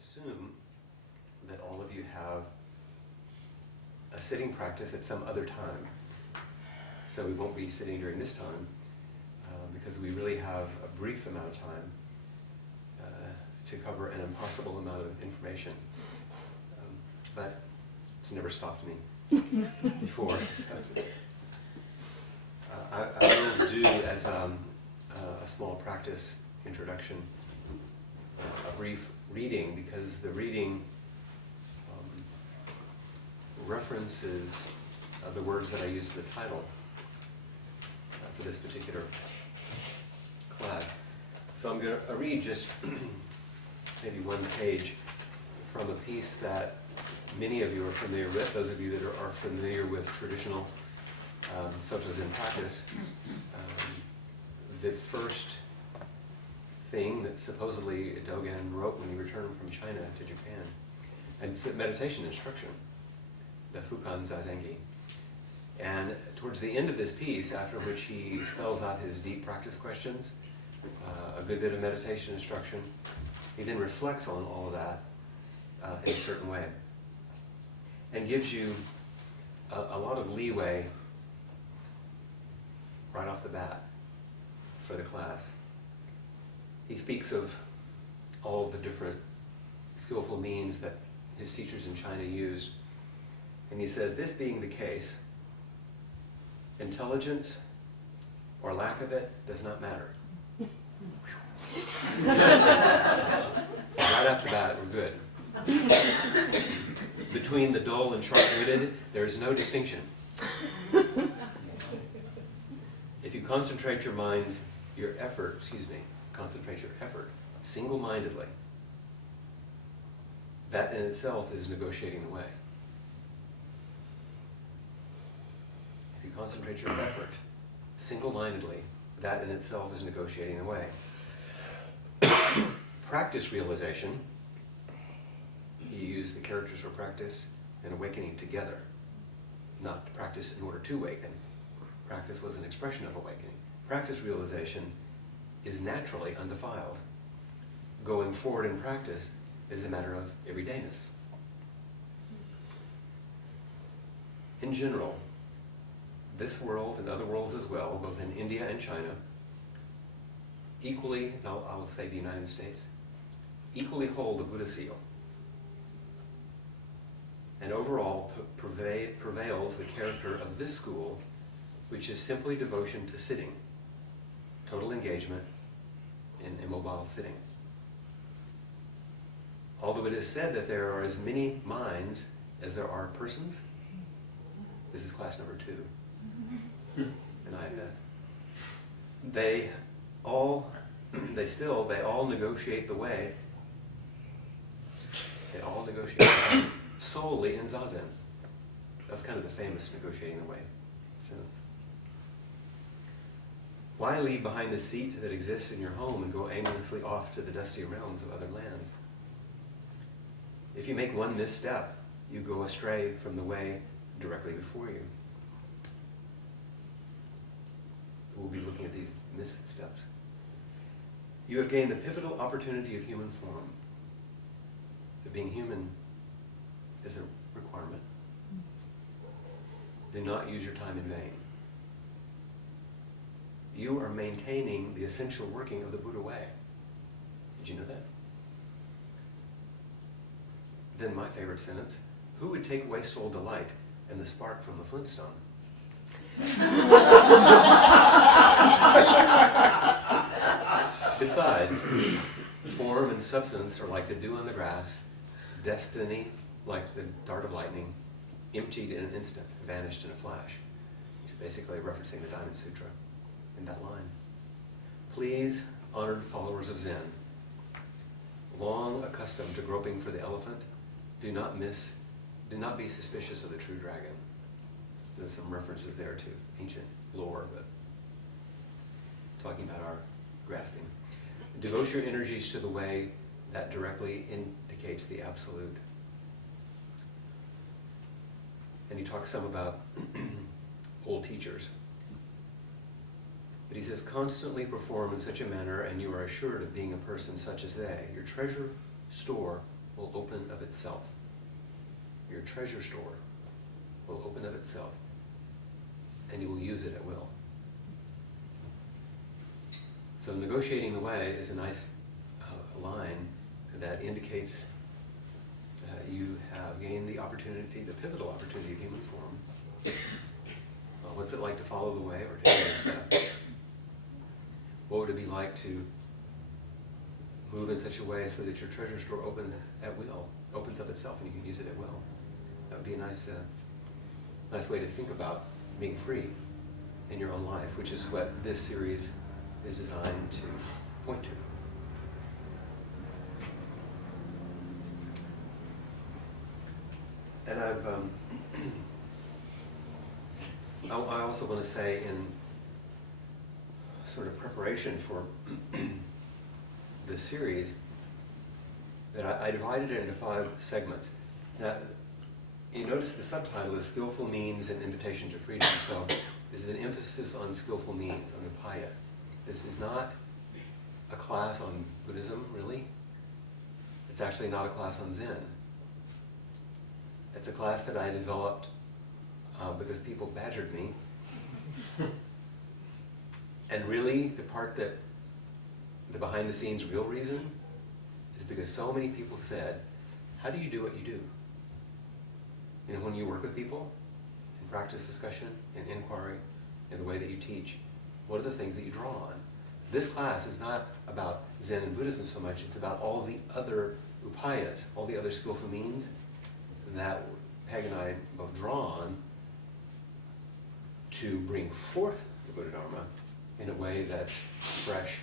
assume that all of you have a sitting practice at some other time. So we won't be sitting during this time because we really have a brief amount of time to cover an impossible amount of information. But it's never stopped me before. I will do as a small practice introduction a brief reading, because the reading references the words that I used for the title for this particular class. So I'm going to read just maybe one page from a piece that many of you are familiar with, those of you that are familiar with traditional Soto Zen practice. The first thing that supposedly Dogen wrote when he returned from China to Japan, and it's a meditation instruction, the Fukan Zazengi. And towards the end of this piece, after which he spells out his deep practice questions, a good bit of meditation instruction, he then reflects on all of that in a certain way, and gives you a lot of leeway right off the bat for the class. He speaks of all the different skillful means that his teachers in China used. And he says, this being the case, intelligence or lack of it does not matter. So right after that, we're good. Between the dull and sharp-witted, there is no distinction. If you concentrate your effort, single-mindedly, that in itself is negotiating the way. If you concentrate your effort single-mindedly, that in itself is negotiating the way. Practice realization, he used the characters for practice and awakening together, not practice in order to awaken. Practice was an expression of awakening. Practice realization is naturally undefiled. Going forward in practice is a matter of everydayness. In general, this world and other worlds as well, both in India and China, equally, and I will say the United States, equally hold the Buddha seal. And overall prevails the character of this school, which is simply devotion to sitting, total engagement in immobile sitting. Although it is said that there are as many minds as there are persons, this is class number 2 in IFF, they all negotiate the way. They all negotiate the way solely in Zazen. That's kind of the famous negotiating the way sentence. Why leave behind the seat that exists in your home and go aimlessly off to the dusty realms of other lands? If you make one misstep, you go astray from the way directly before you. We'll be looking at these missteps. You have gained the pivotal opportunity of human form. So being human is a requirement. Do not use your time in vain. You are maintaining the essential working of the Buddha way. Did you know that? Then my favorite sentence, who would take wasteful delight in the spark from the Flintstone? Besides, form and substance are like the dew on the grass, destiny like the dart of lightning, emptied in an instant, vanished in a flash. He's basically referencing the Diamond Sutra in that line. Please, honored followers of Zen, long accustomed to groping for the elephant, do not be suspicious of the true dragon. So there's some references there to ancient lore, but talking about our grasping. Devote your energies to the way that directly indicates the absolute. And he talks some about old teachers. But he says, constantly perform in such a manner and you are assured of being a person such as they. Your treasure store will open of itself. Your treasure store will open of itself, and you will use it at will. So negotiating the way is a nice line that indicates you have gained the opportunity, the pivotal opportunity of human form. What's it like to follow the way or to take a step? What would it be like to move in such a way so that your treasure store opens at will, opens up itself, and you can use it at will? That would be a nice way to think about being free in your own life, which is what this series is designed to point to. And I also want to say, in sort of preparation for this series, that I divided it into 5 segments. Now, you notice the subtitle is Skillful Means and Invitation to Freedom. So this is an emphasis on skillful means, on upaya. This is not a class on Buddhism, really. It's actually not a class on Zen. It's a class that I developed because people badgered me. And really, the behind-the-scenes real reason is because so many people said, how do you do what you do? You know, when you work with people, in practice discussion, in inquiry, in the way that you teach, what are the things that you draw on? This class is not about Zen and Buddhism so much, it's about all the other upayas, all the other skillful means that Peg and I both draw on to bring forth the Buddhadharma in a way that's fresh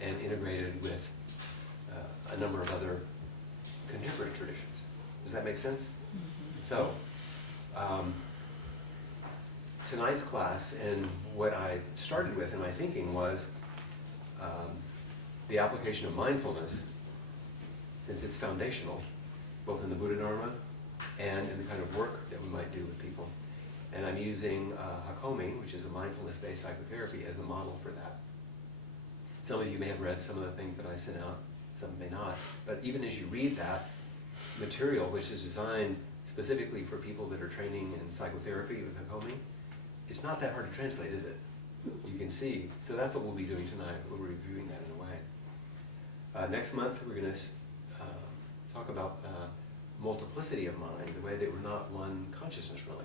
and integrated with a number of other contemporary traditions. Does that make sense? Mm-hmm. So, tonight's class, and what I started with in my thinking was the application of mindfulness, since it's foundational, both in the Buddhadharma and in the kind of work that we might do with people. And I'm using Hakomi, which is a mindfulness-based psychotherapy, as the model for that. Some of you may have read some of the things that I sent out, some may not. But even as you read that material, which is designed specifically for people that are training in psychotherapy with Hakomi, it's not that hard to translate, is it? You can see. So that's what we'll be doing tonight. We're reviewing that in a way. Next month, we're going to talk about multiplicity of mind, the way that we're not one consciousness, really,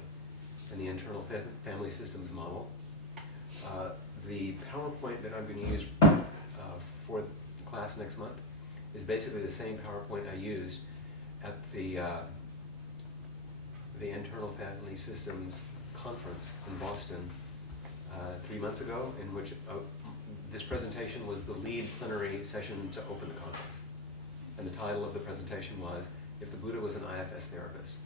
and the internal family systems model. The PowerPoint that I'm going to use for the class next month is basically the same PowerPoint I used at the Internal Family Systems Conference in Boston 3 months ago, in which this presentation was the lead plenary session to open the conference. And the title of the presentation was, If the Buddha was an IFS Therapist.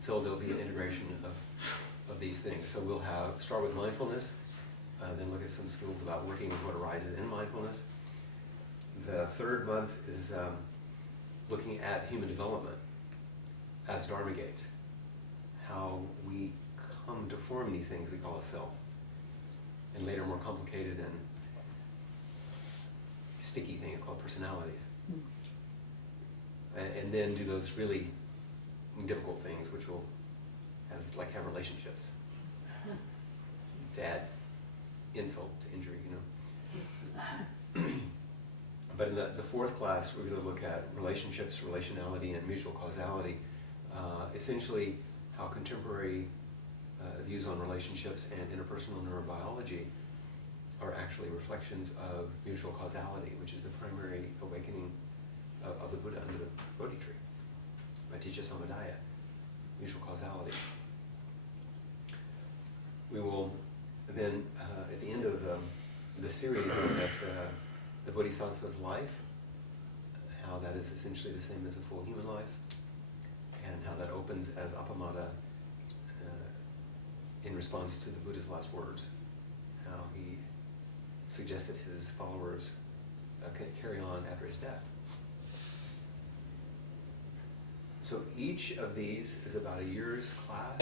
So there'll be an integration of these things. So we'll start with mindfulness, then look at some skills about working with what arises in mindfulness. The third month is looking at human development as Dharma gates, how we come to form these things we call a self, and later more complicated and sticky things called personalities. And then do those really difficult things, which will have relationships. To add insult to injury, you know. But in the fourth class, we're going to look at relationships, relationality, and mutual causality. Essentially, how contemporary views on relationships and interpersonal neurobiology are actually reflections of mutual causality, which is the primary awakening of the Buddha under the Bodhi tree, by Ticca Samadaya, mutual causality. We will then, at the end of the series, look at the Bodhisattva's life, how that is essentially the same as a full human life, and how that opens as appamada in response to the Buddha's last words, how he suggested his followers carry on after his death. So each of these is about a year's class.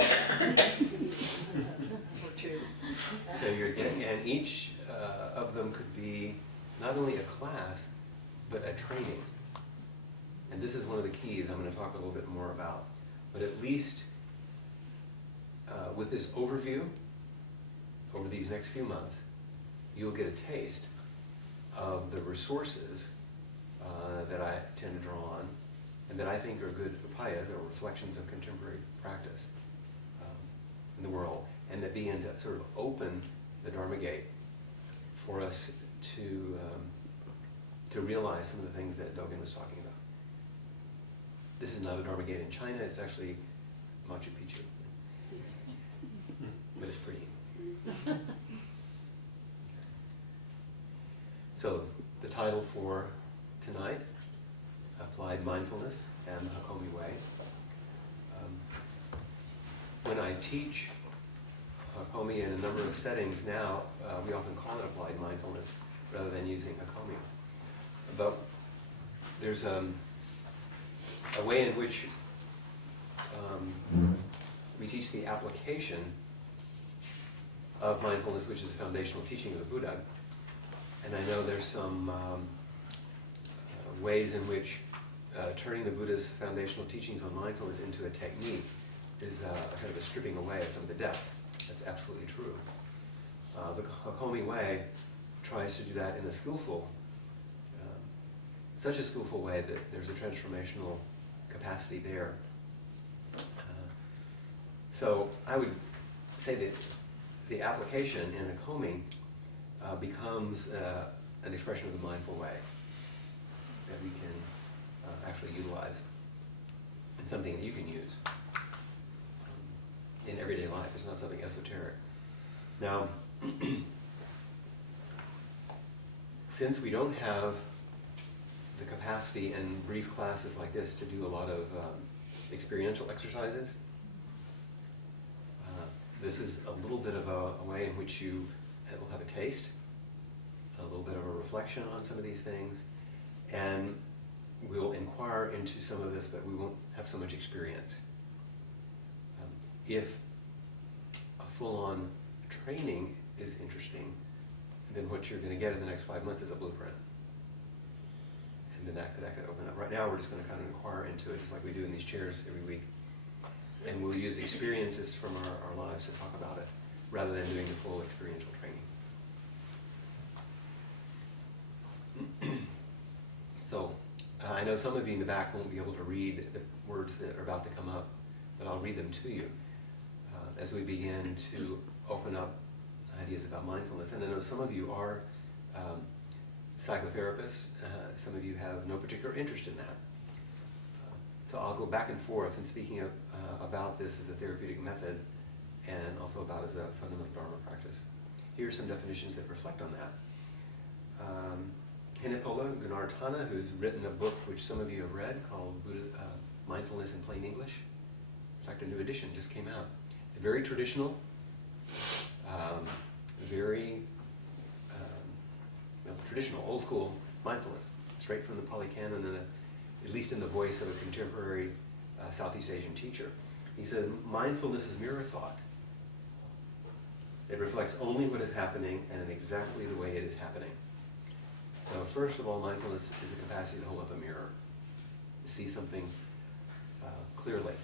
Or two. So and each of them could be not only a class, but a training. And this is one of the keys I'm going to talk a little bit more about. But at least with this overview, over these next few months, you'll get a taste of the resources that I tend to draw on, and that I think are good upayas, or reflections of contemporary practice in the world, and that begin to sort of open the Dharma gate for us to realize some of the things that Dogen was talking about. This is not a Dharma gate in China, it's actually Machu Picchu. But it's pretty. So, the title for tonight, Applied Mindfulness and the Hakomi Way. When I teach Hakomi in a number of settings now, we often call it applied mindfulness rather than using Hakomi. But there's a way in which we teach the application of mindfulness, which is a foundational teaching of the Buddha. And I know there's some ways in which turning the Buddha's foundational teachings on mindfulness into a technique is kind of a stripping away of some of the depth. That's absolutely true. The Hakomi way tries to do that in a skillful, such a skillful way that there's a transformational capacity there. So I would say that the application in Hakomi becomes an expression of the mindful way that we can actually utilize, and something that you can use in everyday life. It's not something esoteric. Now, since we don't have the capacity in brief classes like this to do a lot of experiential exercises, this is a little bit of a way in which you will have a taste, a little bit of a reflection on some of these things, and we'll inquire into some of this, but we won't have so much experience. If a full-on training is interesting, then what you're going to get in the next 5 months is a blueprint. And then that could open up. Right now we're just going to kind of inquire into it, just like we do in these chairs every week. And we'll use experiences from our lives to talk about it, rather than doing the full experiential training. So, I know some of you in the back won't be able to read the words that are about to come up, but I'll read them to you as we begin to open up ideas about mindfulness. And I know some of you are psychotherapists, some of you have no particular interest in that. So I'll go back and forth in speaking about this as a therapeutic method, and also about as a fundamental Dharma practice. Here are some definitions that reflect on that. Hinipola Gunartana, who's written a book which some of you have read called Mindfulness in Plain English. In fact, a new edition just came out. It's very traditional, very traditional, old school mindfulness, straight from the Pali Canon, and at least in the voice of a contemporary Southeast Asian teacher. He said, mindfulness is mirror thought. It reflects only what is happening and in exactly the way it is happening. So first of all, mindfulness is the capacity to hold up a mirror, to see something clearly.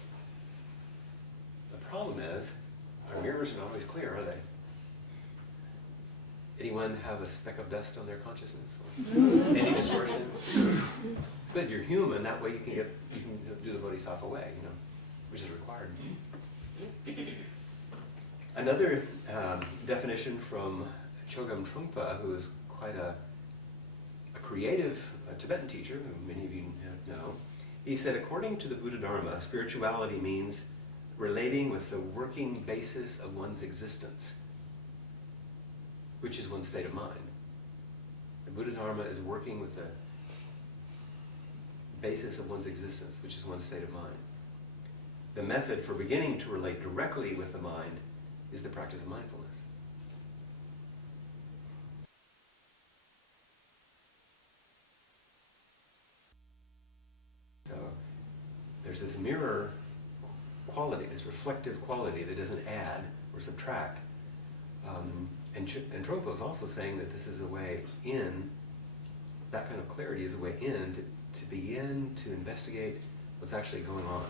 The problem is, our mirrors are not always clear, are they? Anyone have a speck of dust on their consciousness? Or any distortion? But you're human, that way you can do the bodhisattva way, which is required. Another definition from Chogyam Trungpa, who is quite a creative Tibetan teacher, who many of you know, he said, according to the Buddhadharma, spirituality means relating with the working basis of one's existence, which is one's state of mind. The Buddhadharma is working with the basis of one's existence, which is one's state of mind. The method for beginning to relate directly with the mind is the practice of mindfulness. So there's this mirror quality, this reflective quality that doesn't add or subtract. And Trungpa is also saying that this is a way in that kind of clarity is a way in to begin to investigate what's actually going on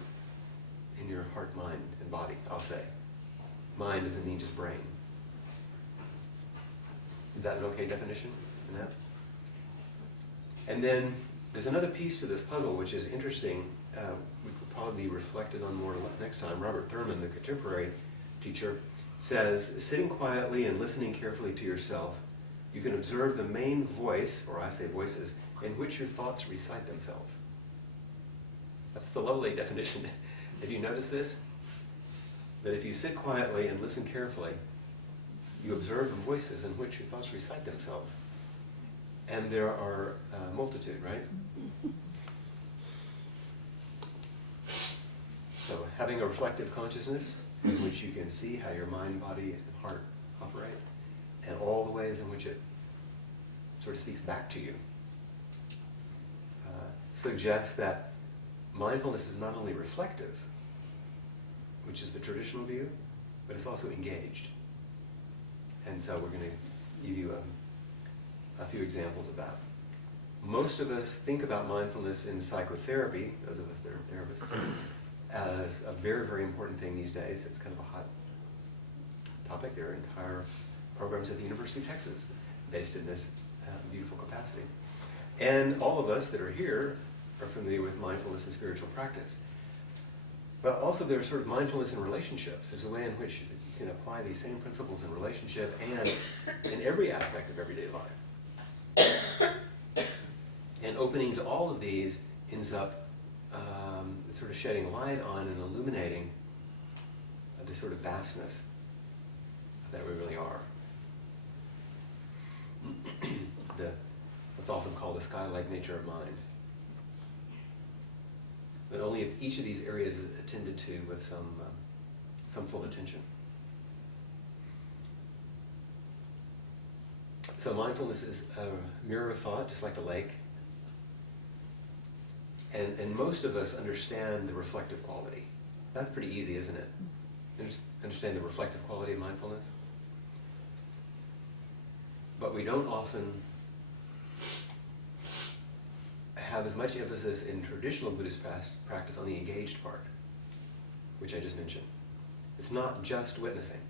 in your heart, mind, and body, I'll say. Mind doesn't mean just brain. Is that an okay definition in that? And then there's another piece to this puzzle which is interesting. We could probably be reflected on more next time. Robert Thurman, the contemporary teacher, says, sitting quietly and listening carefully to yourself, you can observe the main voice, or I say voices, in which your thoughts recite themselves. That's a lovely definition. Have you noticed this? That if you sit quietly and listen carefully, you observe the voices in which your thoughts recite themselves. And there are a multitude, right? So having a reflective consciousness in which you can see how your mind, body, and heart operate, and all the ways in which it sort of speaks back to you, suggests that mindfulness is not only reflective, which is the traditional view, but it's also engaged. And so we're going to give you a few examples of that. Most of us think about mindfulness in psychotherapy, those of us that are therapists, as a very, very important thing these days. It's kind of a hot topic. There are entire programs at the University of Texas based in this beautiful capacity. And all of us that are here are familiar with mindfulness and spiritual practice. But also there's sort of mindfulness in relationships. There's a way in which you can apply these same principles in relationship and in every aspect of everyday life. And opening to all of these ends up sort of shedding light on and illuminating the sort of vastness that we really are. What's often called the sky-like nature of mind. But only if each of these areas is attended to with some full attention. So mindfulness is a mirror of thought, just like the lake. And most of us understand the reflective quality. That's pretty easy, isn't it? Understand the reflective quality of mindfulness? But we don't often have as much emphasis in traditional Buddhist practice on the engaged part, which I just mentioned. It's not just witnessing.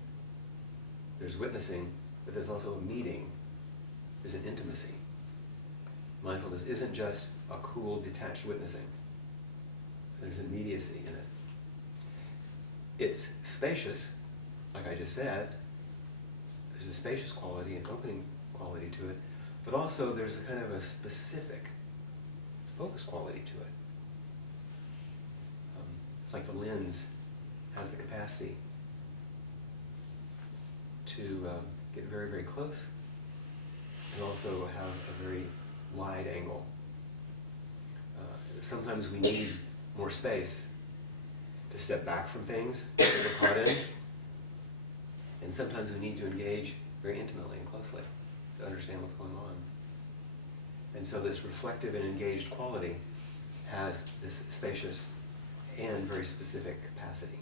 There's witnessing, but there's also a meeting. There's an intimacy. Mindfulness isn't just a cool, detached witnessing. There's an immediacy in it. It's spacious, like I just said. There's a spacious quality, an opening quality to it, but also there's a kind of a specific focus quality to it. It's like the lens has the capacity to get very, very close and also have a very wide angle. Sometimes we need more space to step back from things that we're caught in, and sometimes we need to engage very intimately and closely to understand what's going on. And so this reflective and engaged quality has this spacious and very specific capacity.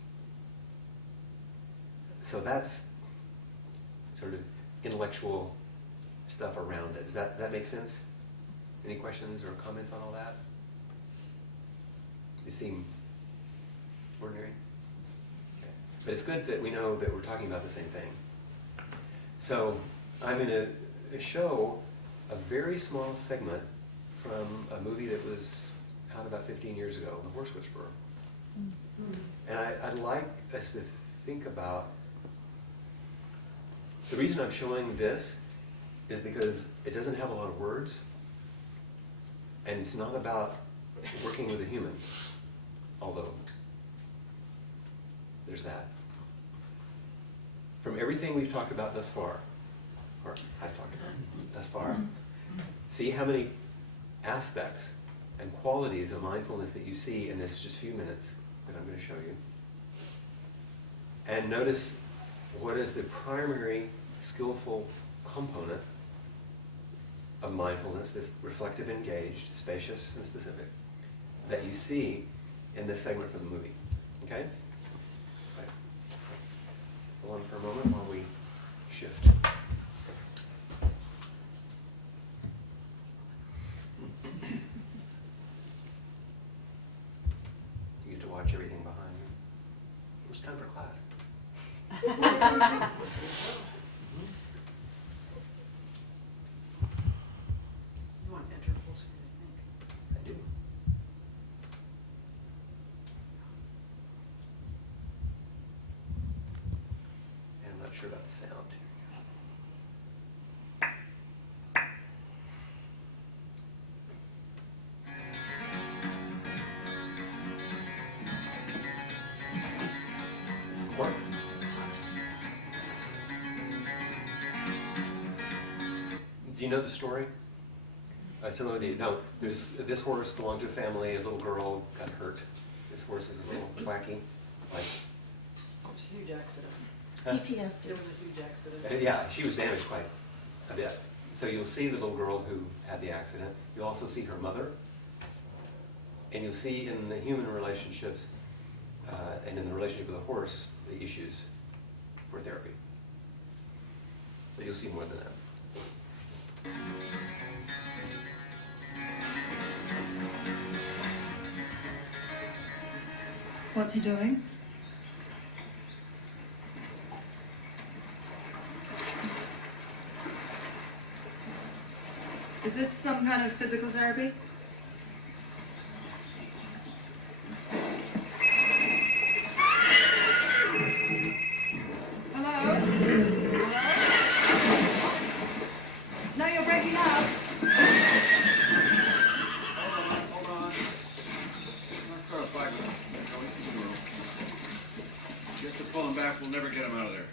So that's sort of intellectual stuff around it. Does that make sense? Any questions or comments on all that? They seem ordinary? Okay. But it's good that we know that we're talking about the same thing. So I'm going to show a very small segment from a movie that was out about 15 years ago, The Horse Whisperer. And I'd like us to think about, the reason I'm showing this is because it doesn't have a lot of words, and it's not about working with a human, although there's that. From everything we've talked about thus far, or I've talked about thus far, see how many aspects and qualities of mindfulness that you see in this just few minutes that I'm going to show you. And notice what is the primary skillful component of mindfulness, this reflective, engaged, spacious, and specific, that you see in this segment from the movie. Okay? Right. So, hold on for a moment while we shift. time for class. You want to enter full screen, I think. I do. And I'm not sure about the sound. What? Do you know the story? Some of you don't. There's this horse belonged to a family. A little girl got hurt. This horse is a little wacky. Like, It was a huge accident. huh? There was a huge accident. Yeah, she was damaged quite a bit. So you'll see the little girl who had the accident. You'll also see her mother. And you'll see in the human relationships and in the relationship with the horse, the issues for therapy. But you'll see more than that. What's he doing? Is this some kind of physical therapy? Hello? Hello? No, you're breaking up. Hold on. Let's clarify with him. Just to pull him back, we'll never get him out of there.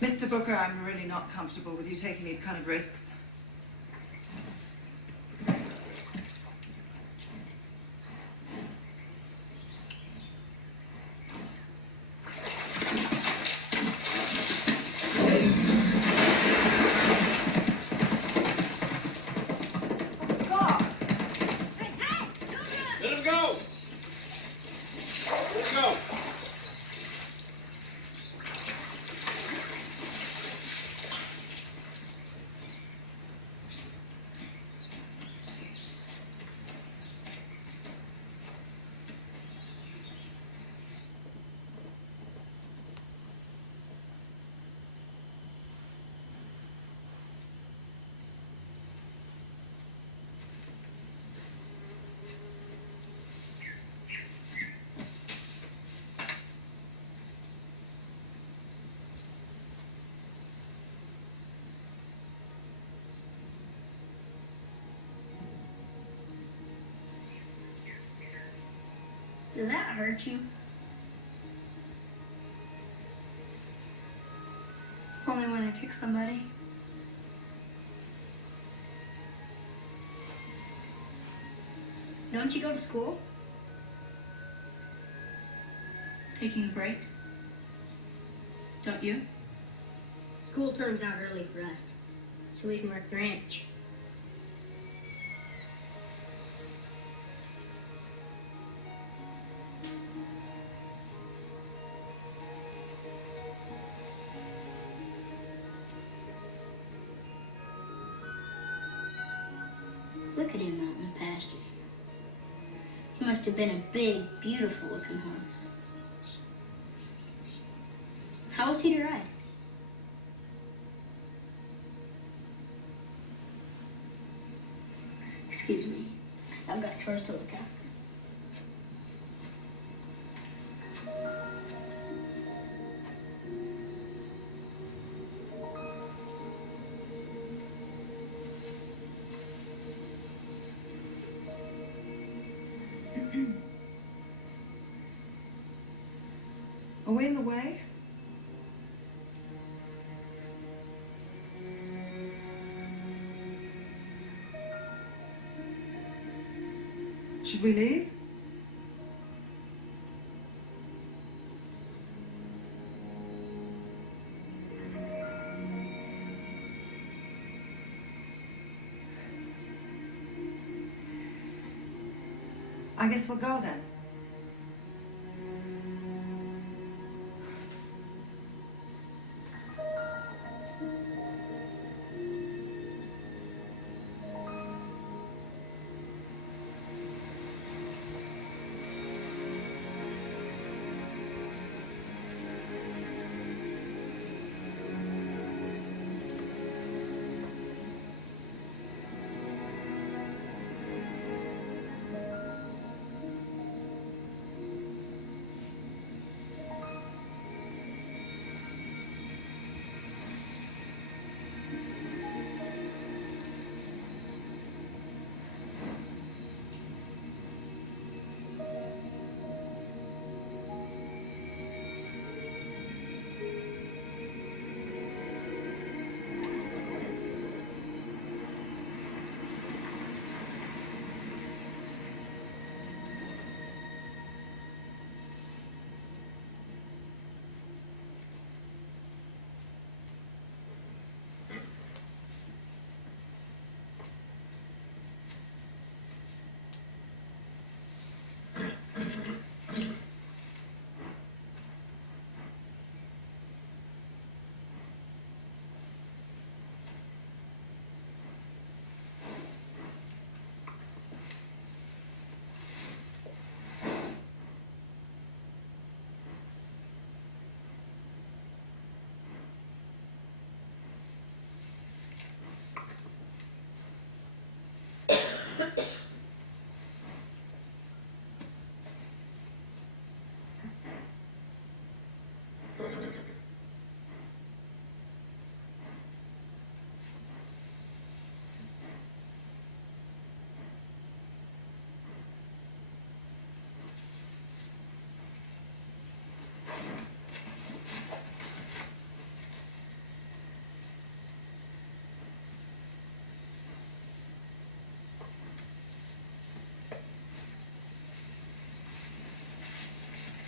Mr. Booker, I'm really not comfortable with you taking these kind of risks. God! Let him go! Let him go! Does that hurt you? Only when I kick somebody. Don't you go to school? Taking a break? Don't you? School terms out early for us, so we can work the ranch. Look at him out in the pasture. He must have been a big, beautiful-looking horse. How was he to ride? Excuse me. I've got chores to look after. Are we in the way? Should we leave? I guess we'll go then.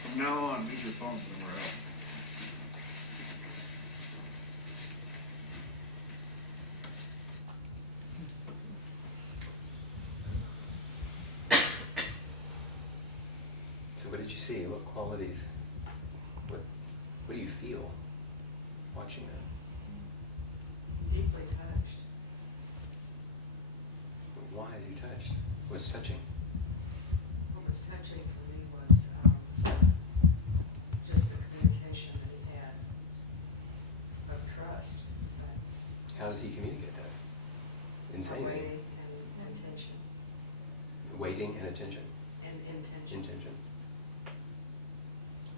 From now on, use your phone somewhere else. So what did you see? What qualities? What do you feel watching that? Deeply touched. Why is you touched? What's touching? What was touching for me was just the communication that he had of trust, How did he communicate that? Insanely. waiting and intention. Waiting and attention. And intention. Intention.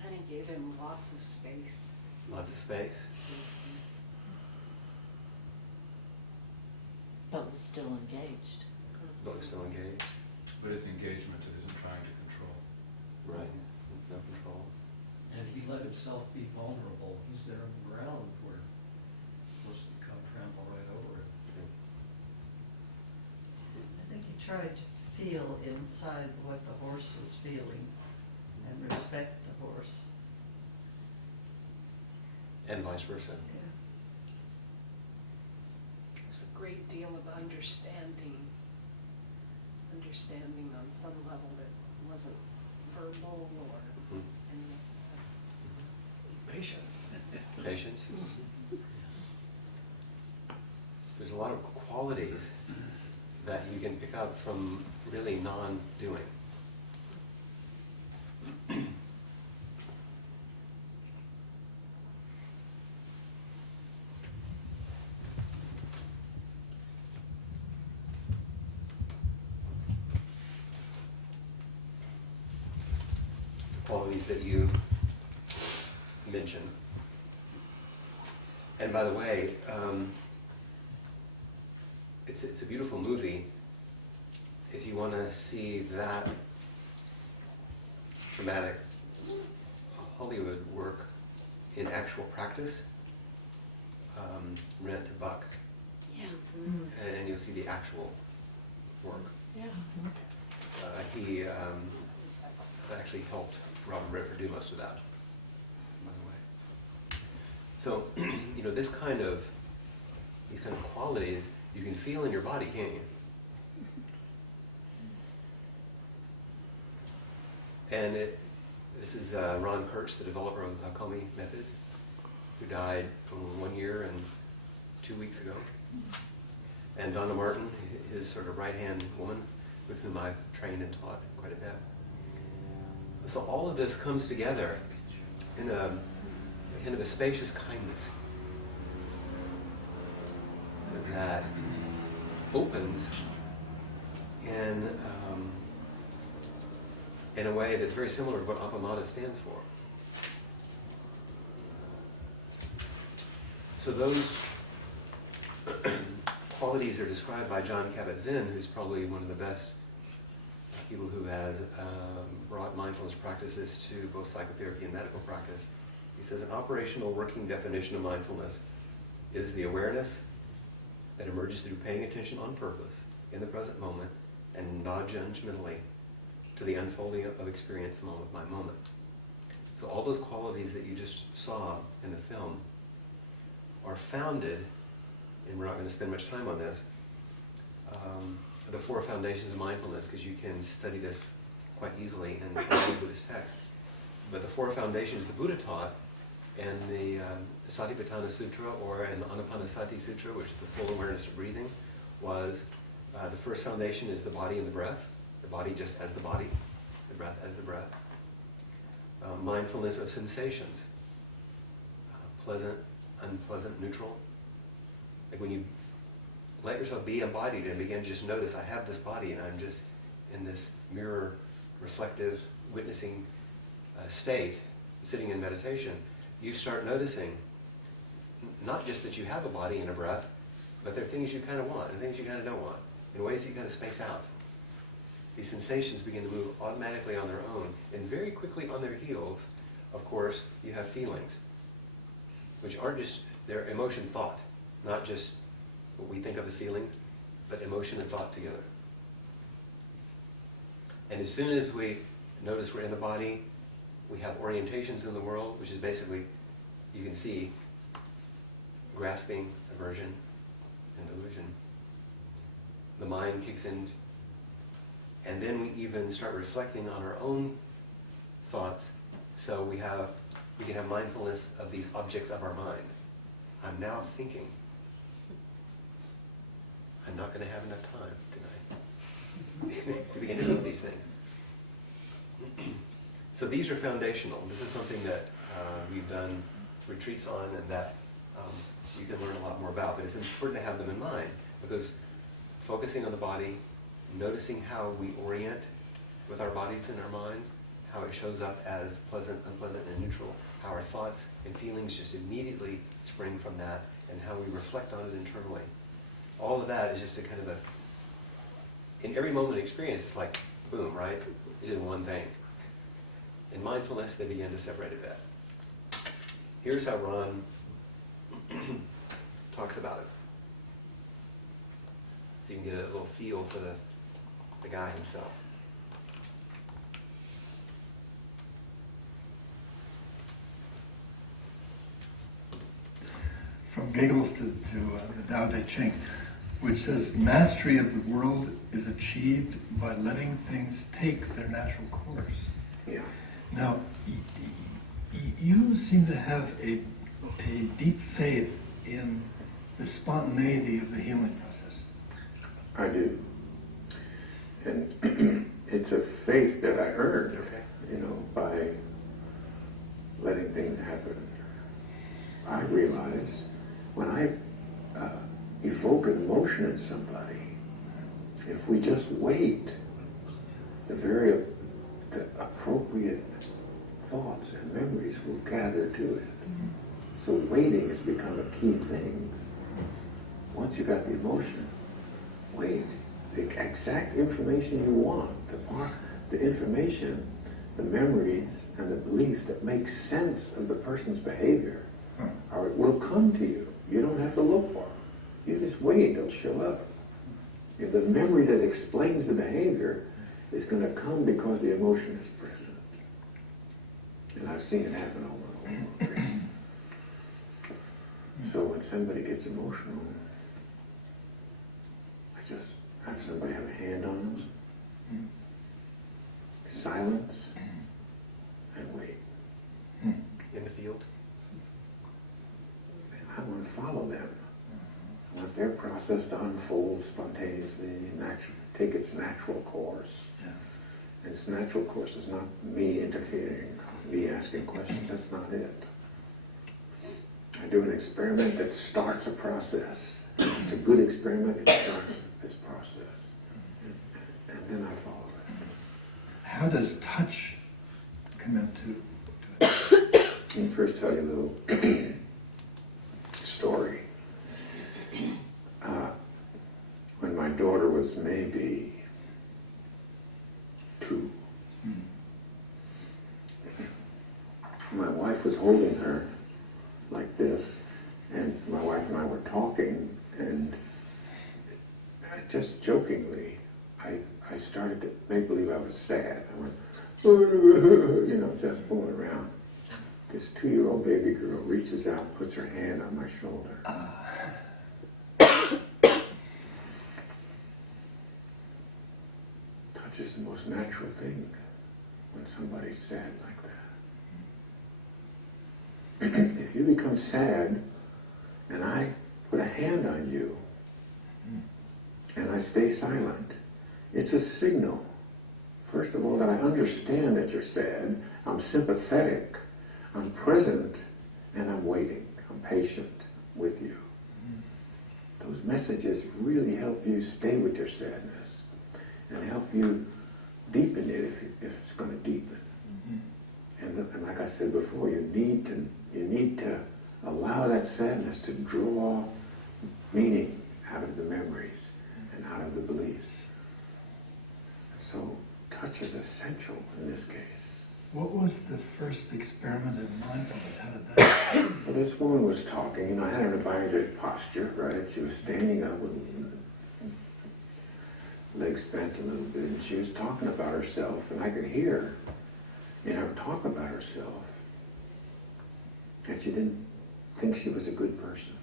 And he gave him lots of space. Lots of space. But was still engaged. But was still engaged. But it's engagement that isn't trying to control. Right. No control. And if he let himself be vulnerable, he's there on the ground where most would come trample right over it. I think he tried to feel inside what the horse was feeling and respect the horse. And vice versa. There's a great deal of understanding on some level that wasn't verbal or Mhm. any. Patience. Patience. There's a lot of qualities that you can pick up from really non-doing. Qualities that you mention. And by the way, it's a beautiful movie. If you want to see that dramatic Hollywood work in actual practice, rent a buck, Yeah. and you'll see the actual work. Yeah. He actually helped Robert Redford do most of that, by the way. So, these kind of qualities you can feel in your body, can't you? And this is Ron Kurtz, the developer of the Hakomi method, who died 1 year and 2 weeks ago. And Donna Martin, his sort of right-hand woman, with whom I've trained and taught quite a bit. So all of this comes together in a kind of a spacious kindness that opens in a way that's very similar to what Appamada stands for. So those qualities are described by John Kabat-Zinn, who's probably one of the best people who has brought mindfulness practices to both psychotherapy and medical practice. He says, an operational working definition of mindfulness is the awareness that emerges through paying attention on purpose in the present moment and non-judgmentally to the unfolding of experience moment by moment. So all those qualities that you just saw in the film are founded, and we're not going to spend much time on this, the 4 foundations of mindfulness, because you can study this quite easily in the Buddhist text. But the 4 foundations the Buddha taught, and the Satipatthana Sutra, or in the Anapanasati Sutra, which is the full awareness of breathing, was the first foundation is the body and the breath. The body just as the body, the breath as the breath. Mindfulness of sensations, pleasant, unpleasant, neutral. Like when you let yourself be embodied and begin to just notice, I have this body and I'm just in this mirror, reflective, witnessing state, sitting in meditation, you start noticing not just that you have a body and a breath, but there are things you kind of want and things you kind of don't want, in ways that you kind of space out. These sensations begin to move automatically on their own, and very quickly on their heels, of course, you have feelings, which aren't just, they're emotion thought, not just what we think of as feeling, but emotion and thought together. And as soon as we notice we're in the body, we have orientations in the world, which is basically, you can see, grasping, aversion, and delusion. The mind kicks in, and then we even start reflecting on our own thoughts. So we can have mindfulness of these objects of our mind. I'm now thinking. I'm not going to have enough time tonight. We begin to think these things. So these are foundational. This is something that we've done retreats on, and that you can learn a lot more about. But it's important to have them in mind, because focusing on the body, noticing how we orient with our bodies and our minds, how it shows up as pleasant, unpleasant, and neutral, how our thoughts and feelings just immediately spring from that, and how we reflect on it internally. All of that is just a kind of in every moment of experience, it's like, boom, right? It's just one thing. In mindfulness, they begin to separate a bit. Here's how Ron talks about it. So you can get a little feel for the guy himself. From Giggles to the Tao Te Ching, which says, mastery of the world is achieved by letting things take their natural course. Yeah. Now, you seem to have a deep faith in the spontaneity of the healing process. I do. And it's a faith that I earned, by letting things happen. I realize when I evoke an emotion in somebody, if we just wait, the appropriate thoughts and memories will gather to it. So waiting has become a key thing. Once you got the emotion, wait. The exact information you want, the information, the memories, and the beliefs that make sense of the person's behavior, or it will come to you. You don't have to look for them. You just wait, they'll show up. If the memory that explains the behavior is going to come because the emotion is present. And I've seen it happen over and over again. So when somebody gets emotional, I just have somebody have a hand on them. Silence. process to unfold spontaneously, take its natural course. Yeah. And its natural course is not me interfering, me asking questions. That's not it. I do an experiment that starts a process. It's a good experiment, it starts this process. And then I follow it. How does touch come into it? Let me first tell you a little story. When my daughter was maybe 2, my wife was holding her like this, and my wife and I were talking, and just jokingly, I started to make believe I was sad. I went, you know, just fooling around. This 2-year-old baby girl reaches out, puts her hand on my shoulder. Touch is the most natural thing when somebody's sad like that. If you become sad, and I put a hand on you, and I stay silent, it's a signal, first of all, that I understand that you're sad, I'm sympathetic, I'm present, and I'm waiting, I'm patient with you. Those messages really help you stay with your sadness, and help you deepen it if it's going to deepen. And like I said before, you need to allow that sadness to draw meaning out of the memories and out of the beliefs. So touch is essential in this case. What was the first experiment in mindfulness? How did that? Well, this woman was talking, and I had her in a Buddhist posture, right? She was standing up with legs bent a little bit, and she was talking about herself, and I could hear in her talk about herself that she didn't think she was a good person.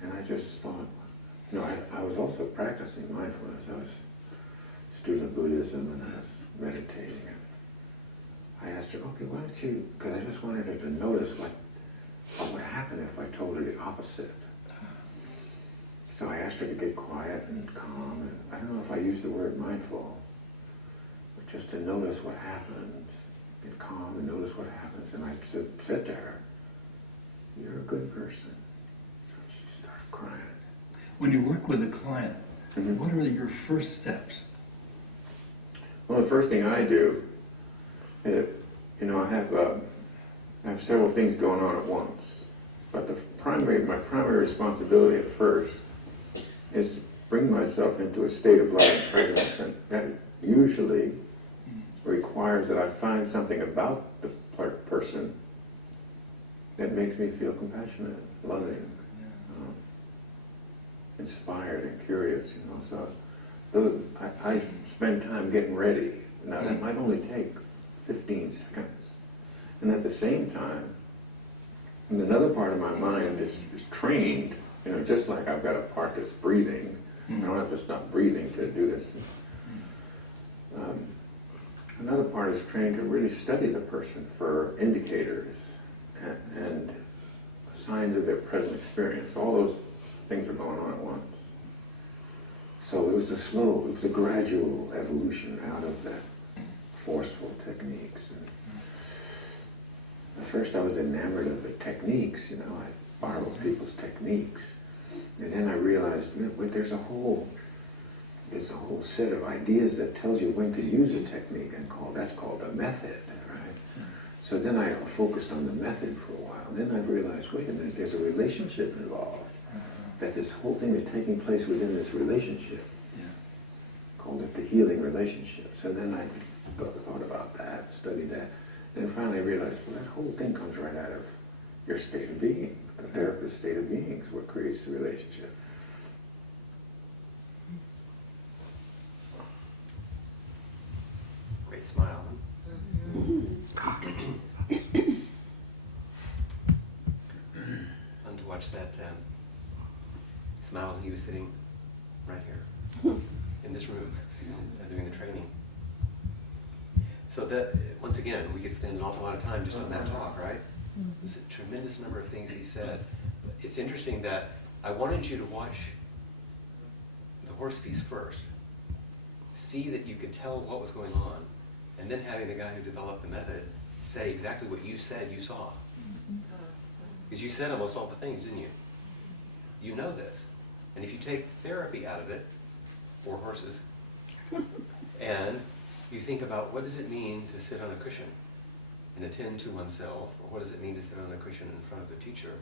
And I just thought, you know, I was also practicing mindfulness. I was a student of Buddhism, and I was meditating. And I asked her, okay, why don't you, because I just wanted her to notice what would happen if I told her the opposite. So I asked her to get quiet and calm, and I don't know if I used the word mindful, but just to notice what happens, get calm and notice what happens. And I said to her, you're a good person. And she started crying. When you work with a client, what are your first steps? Well, the first thing I do, you know, I have several things going on at once, but my primary responsibility at first is to bring myself into a state of loving presence, and that usually requires that I find something about the person that makes me feel compassionate, loving, inspired and curious, you know. So I spend time getting ready. Now that might only take 15 seconds. And at the same time, another part of my mind is trained, you know, just like I've got a part that's breathing. I don't have to stop breathing to do this. Another part is trained to really study the person for indicators and signs of their present experience. All those things are going on at once. So it was a gradual evolution out of that forceful techniques. And at first I was enamored of the techniques, you know, I borrowed people's techniques. And then I realized, wait, there's a whole set of ideas that tells you when to use a technique, and that's called a method, right? So then I focused on the method for a while. Then I realized, wait a minute, there's a relationship involved. That this whole thing is taking place within this relationship. Called it the healing relationship. So then I thought about that, studied that. Then finally I realized, well, that whole thing comes right out of your state of being. The therapist's state of being is what creates the relationship. Great smile. Fun to watch that smile when he was sitting right here in this room doing the training. So that, once again, we could spend an awful lot of time just on that talk, right? There's a tremendous number of things he said. It's interesting that I wanted you to watch the horse piece first. See that you could tell what was going on, and then having the guy who developed the method say exactly what you said you saw. Because you said almost all the things, didn't you? You know this. And if you take therapy out of it, for horses, and you think about what does it mean to sit on a cushion and attend to oneself, or what does it mean to sit on a cushion in front of a teacher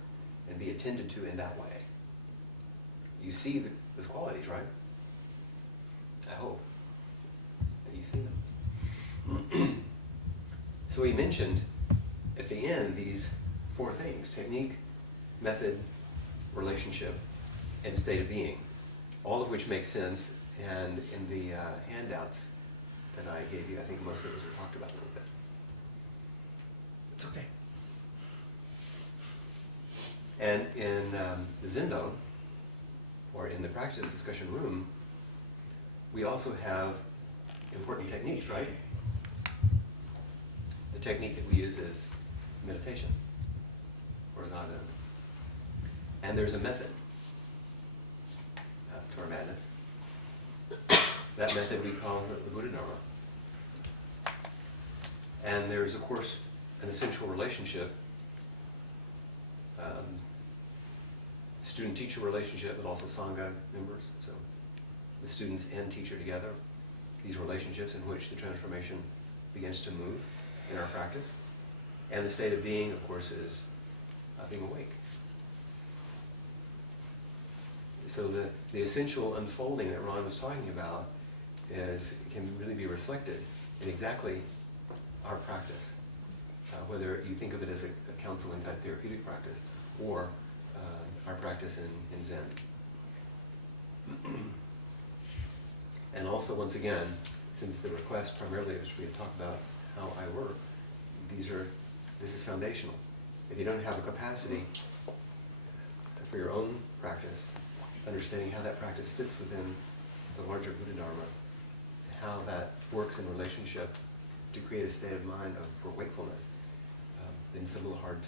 and be attended to in that way? You see those qualities, right? I hope that you see them. So we mentioned at the end these 4 things: technique, method, relationship, and state of being, all of which make sense. And in the handouts that I gave you, I think most of those were talked about a little bit. It's okay. And in the Zendo, or in the practice discussion room, we also have important techniques, right? The technique that we use is meditation, or zazen. And there's a method to our madness. That method we call the Buddhadharma. And there's, of course, an essential relationship, student-teacher relationship, but also Sangha members. So the students and teacher together, these relationships in which the transformation begins to move in our practice. And the state of being, of course, is being awake. So the essential unfolding that Ron was talking about can really be reflected in exactly our practice, whether you think of it as a counseling type therapeutic practice or our practice in Zen. And also, once again, since the request primarily was for me to talk about how I work, this is foundational. If you don't have a capacity for your own practice, understanding how that practice fits within the larger Buddhadharma, how that works in relationship to create a state of mind for wakefulness, then it's a little hard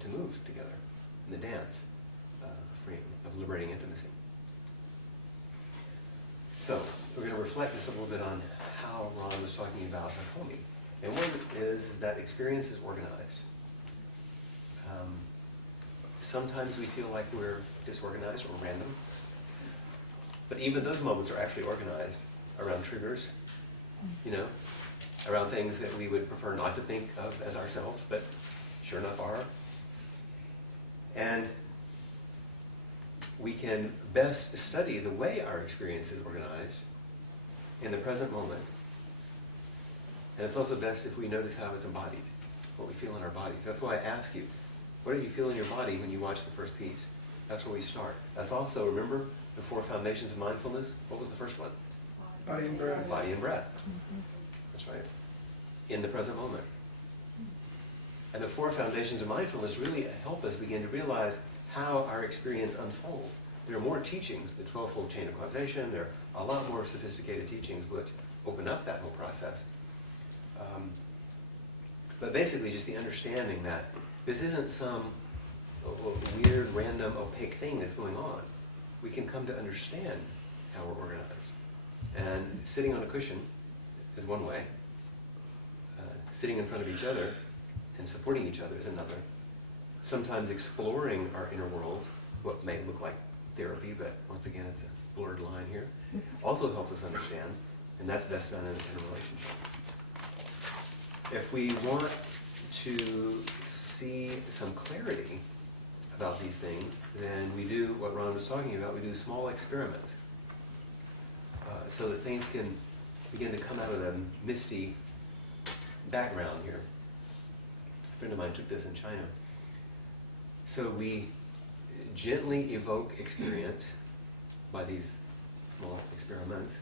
to move together in the dance of liberating intimacy. So we're going to reflect just a little bit on how Ron was talking about Hakomi. And one is that experience is organized. Sometimes we feel like we're disorganized or random, but even those moments are actually organized around triggers, around things that we would prefer not to think of as ourselves, but sure enough are. And we can best study the way our experience is organized in the present moment. And it's also best if we notice how it's embodied, what we feel in our bodies. That's why I ask you, what do you feel in your body when you watch the first piece? That's where we start. That's also, remember, the 4 foundations of mindfulness? What was the first one? Body and breath. Body and breath. That's right. In the present moment. And the 4 foundations of mindfulness really help us begin to realize how our experience unfolds. There are more teachings, the 12-fold chain of causation. There are a lot more sophisticated teachings which open up that whole process. But basically just the understanding that this isn't some weird, random, opaque thing that's going on. We can come to understand how we're organized. And sitting on a cushion is one way. Sitting in front of each other and supporting each other is another. Sometimes exploring our inner worlds, what may look like therapy, but once again it's a blurred line here, also helps us understand, and that's best done in a relationship. If we want to see some clarity about these things, then we do what Ron was talking about, we do small experiments so that things can begin to come out of the misty background here. A friend of mine took this in China. So we gently evoke experience by these small experiments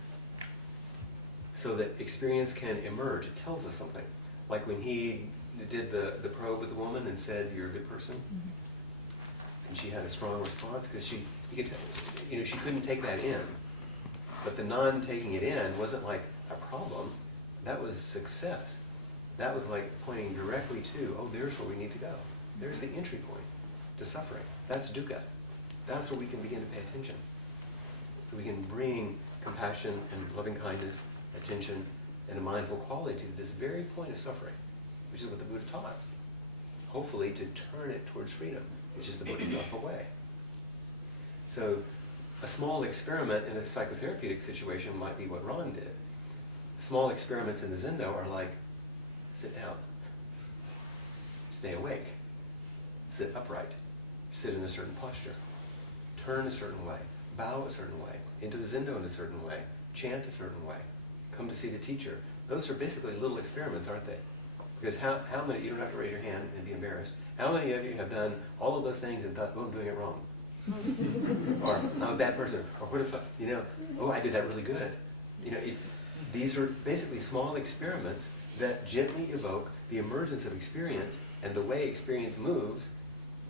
so that experience can emerge. It tells us something. Like when he did the probe with the woman and said, "You're a good person," and she had a strong response because she couldn't take that in. But the non-taking it in wasn't like a problem. That was success. That was like pointing directly to, oh, there's where we need to go. There's the entry point to suffering. That's dukkha. that's where we can begin to pay attention. So we can bring compassion and loving kindness, attention, and a mindful quality to this very point of suffering, which is what the Buddha taught. Hopefully to turn it towards freedom, which is the Bodhisattva way. So a small experiment in a psychotherapeutic situation might be what Ron did. Small experiments in the Zendo are like, sit down, stay awake, sit upright, sit in a certain posture, turn a certain way, bow a certain way, into the Zendo in a certain way, chant a certain way, come to see the teacher. Those are basically little experiments, aren't they? Because how many, you don't have to raise your hand and be embarrassed, how many of you have done all of those things and thought, oh, I'm doing it wrong? Or, I'm a bad person, or what if I, oh, I did that really good. These are basically small experiments that gently evoke the emergence of experience, and the way experience moves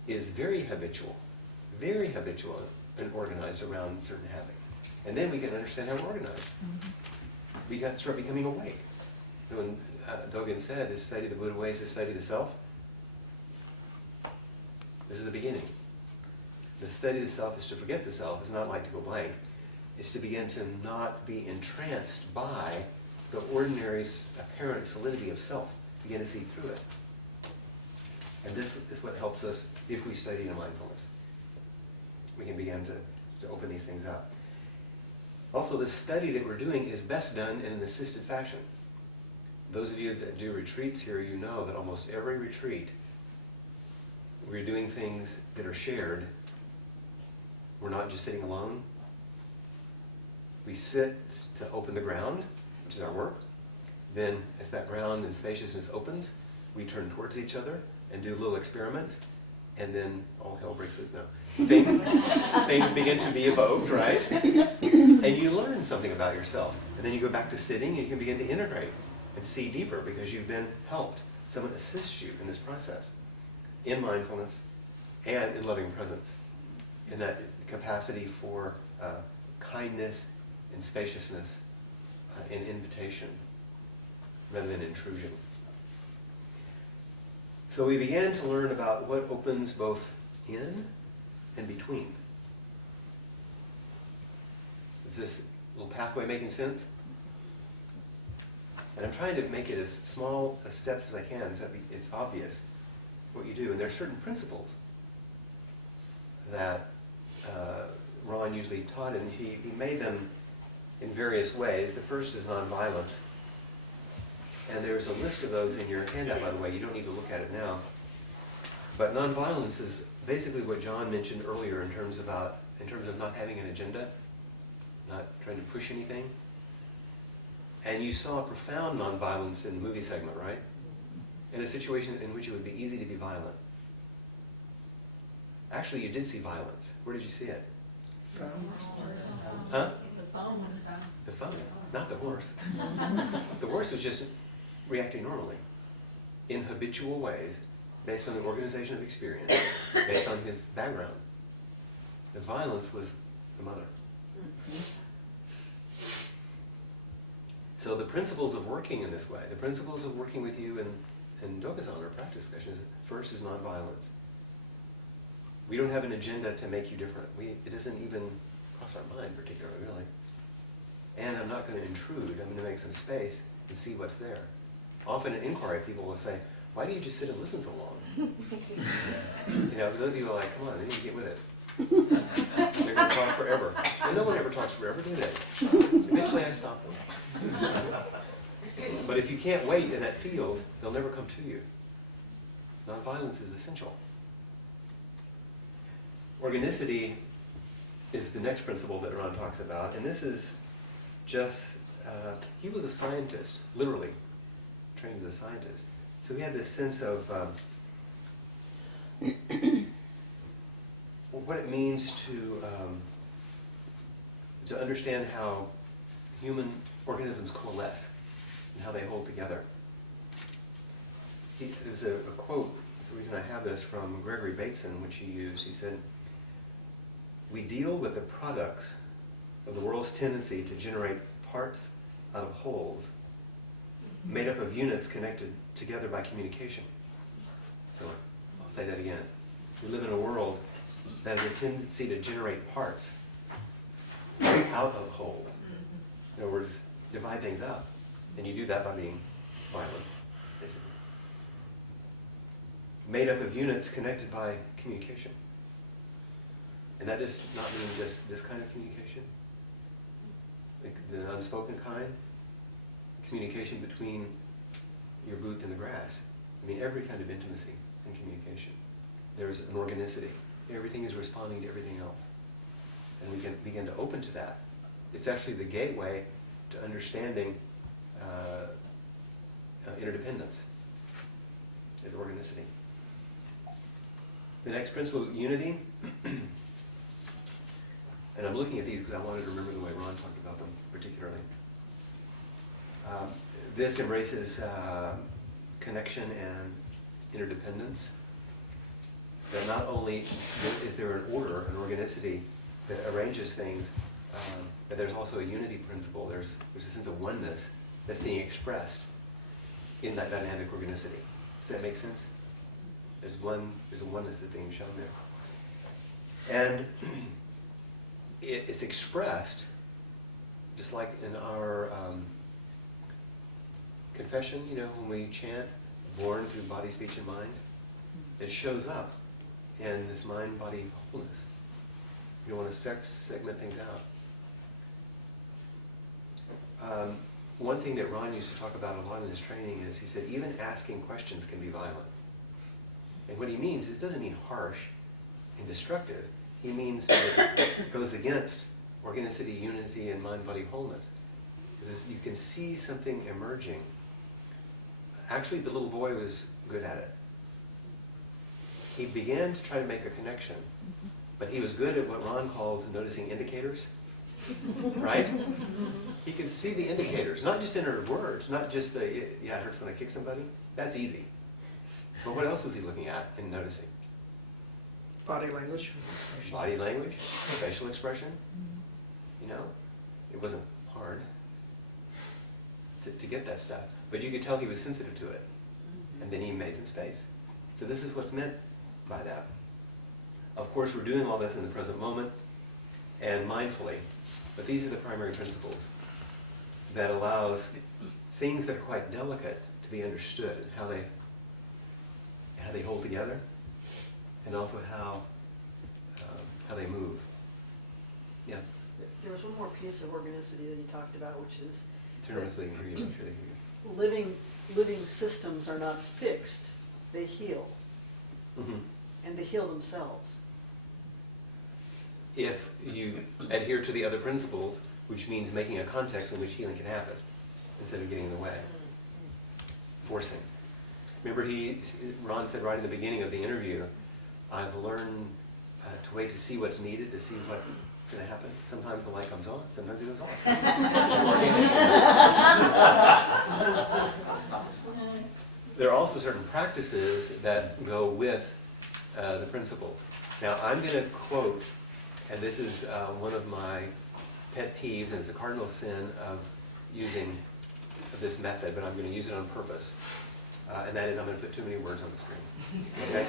is very habitual and organized around certain habits. And then we can understand how we're organized. We got to start becoming awake. So when Dogen said, to study the Buddha way is to study the self, this is the beginning. The study of the self is to forget the self. It's not like to go blank. It's to begin to not be entranced by the ordinary apparent solidity of self. Begin to see through it. And this is what helps us if we study in mindfulness. We can begin to open these things up. Also, the study that we're doing is best done in an assisted fashion. Those of you that do retreats here, you know that almost every retreat, we're doing things that are shared. We're not just sitting alone. We sit to open the ground, which is our work. Then, as that ground and spaciousness opens, we turn towards each other and do little experiments, and then all hell breaks loose now. Things begin to be evoked, right? And you learn something about yourself. And then you go back to sitting, and you can begin to integrate and see deeper because you've been helped. Someone assists you in this process, in mindfulness and in loving presence, in that capacity for kindness and spaciousness and invitation rather than intrusion. So we began to learn about what opens both in and between. Is this little pathway making sense? And I'm trying to make it as small a steps as I can so that it's obvious what you do. And there are certain principles that Ron usually taught, and he made them in various ways. The first is nonviolence. And there's a list of those in your handout, by the way. You don't need to look at it now. But nonviolence is basically what John mentioned earlier in terms of not having an agenda, not trying to push anything. And you saw profound nonviolence in the movie segment, right? In a situation in which it would be easy to be violent. Actually, you did see violence. Where did you see it? Huh? The phone, not the horse. The horse was just reacting normally, in habitual ways, based on the organization of experience, based on his background. The violence was the mother. So the principles of working in this way, the principles of working with you in Dokuzan or practice sessions, first is nonviolence. We don't have an agenda to make you different. It doesn't even cross our mind particularly, really. And I'm not going to intrude. I'm going to make some space and see what's there. Often in inquiry, people will say, why do you just sit and listen so long? Those people are like, come on, they need to get with it. They're going to talk forever. And no one ever talks forever, do they? Eventually I stop them. But if you can't wait in that field, they'll never come to you. Nonviolence is essential. Organicity is the next principle that Ron talks about, and this is just, he was a scientist, literally, trained as a scientist. So he had this sense of what it means to understand how human organisms coalesce and how they hold together. There's a quote, it's the reason I have this, from Gregory Bateson, which he used. He said, "We deal with the products of the world's tendency to generate parts out of wholes, made up of units connected together by communication." So I'll say that again. We live in a world that has a tendency to generate parts right out of wholes. In other words, divide things up. And you do that by being violent, basically. Made up of units connected by communication. And that does not mean just this kind of communication, like the unspoken kind, communication between your boot and the grass. I mean, every kind of intimacy and communication. There's an organicity. Everything is responding to everything else. And we can begin to open to that. It's actually the gateway to understanding interdependence, is organicity. The next principle, unity. And I'm looking at these because I wanted to remember the way Ron talked about them particularly. This embraces connection and interdependence. That not only is there an order, an organicity that arranges things, but there's also a unity principle. There's a sense of oneness that's being expressed in that dynamic organicity. Does that make sense? There's a oneness that's being shown there. And it's expressed, just like in our confession, when we chant, born through body, speech, and mind, it shows up in this mind-body wholeness. You don't want to segment things out. One thing that Ron used to talk about a lot in his training is, he said, even asking questions can be violent. And what he means is, it doesn't mean harsh and destructive. He means that it goes against organicity, unity, and mind-body wholeness. Because you can see something emerging. Actually, the little boy was good at it. He began to try to make a connection, but he was good at what Ron calls noticing indicators, right? He could see the indicators, not just in her words, not just the, yeah, it hurts when I kick somebody. That's easy. But what else was he looking at and noticing? Body language. Body language, facial expression. It wasn't hard to get that stuff. But you could tell he was sensitive to it. And then he made some space. So this is what's meant by that. Of course, we're doing all this in the present moment and mindfully. But these are the primary principles that allows things that are quite delicate to be understood, how they hold together, and also how they move. Yeah. There was one more piece of organicity that you talked about, which is Turn around so they can hear you. Make sure they hear you. living systems are not fixed, they heal. Mm-hmm. And they heal themselves. If you adhere to the other principles, which means making a context in which healing can happen, instead of getting in the way, forcing. Remember Ron said right in the beginning of the interview, I've learned to wait to see what's needed, to see what's going to happen. Sometimes the light comes on, sometimes it goes off. There are also certain practices that go with the principles. Now I'm going to quote, and this is one of my pet peeves, and it's a cardinal sin of using this method, but I'm going to use it on purpose. And that is, I'm going to put too many words on the screen, okay?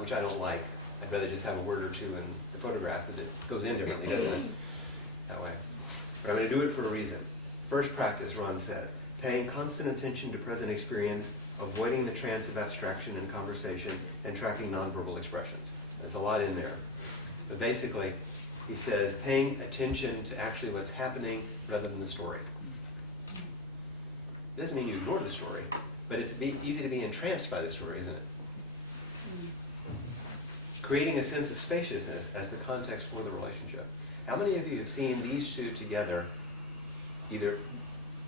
Which I don't like. I'd rather just have a word or two in the photograph, because it goes in differently, doesn't it? That way. But I'm going to do it for a reason. First practice, Ron says, paying constant attention to present experience, avoiding the trance of abstraction in conversation, and tracking nonverbal expressions. There's a lot in there. But basically, he says, paying attention to actually what's happening rather than the story. It doesn't mean you ignore the story, but it's easy to be entranced by the story, isn't it? Creating a sense of spaciousness as the context for the relationship. How many of you have seen these two together, either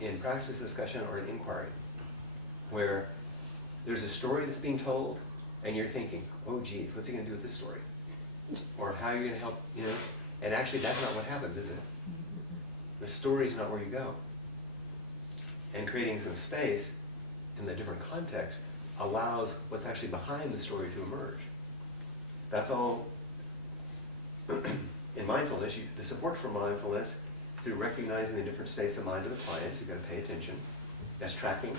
in practice discussion or in inquiry, where there's a story that's being told, and you're thinking, oh geez, what's he going to do with this story? Or how are you going to help, and actually that's not what happens, is it? The story's not where you go. And creating some space in the different context allows what's actually behind the story to emerge. That's all. In mindfulness, the support for mindfulness is through recognizing the different states of mind of the clients. You've got to pay attention. That's tracking,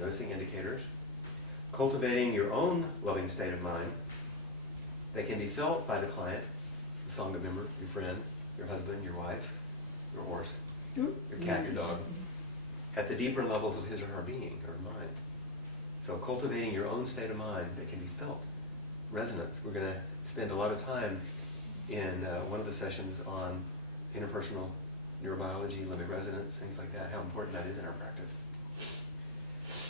noticing indicators. Cultivating your own loving state of mind They can be felt by the client, the Sangha member, your friend, your husband, your wife, your horse, your cat, your dog, at the deeper levels of his or her being or mind. So cultivating your own state of mind that can be felt. Resonance. We're going to spend a lot of time in one of the sessions on interpersonal neurobiology, limbic resonance, things like that, how important that is in our practice.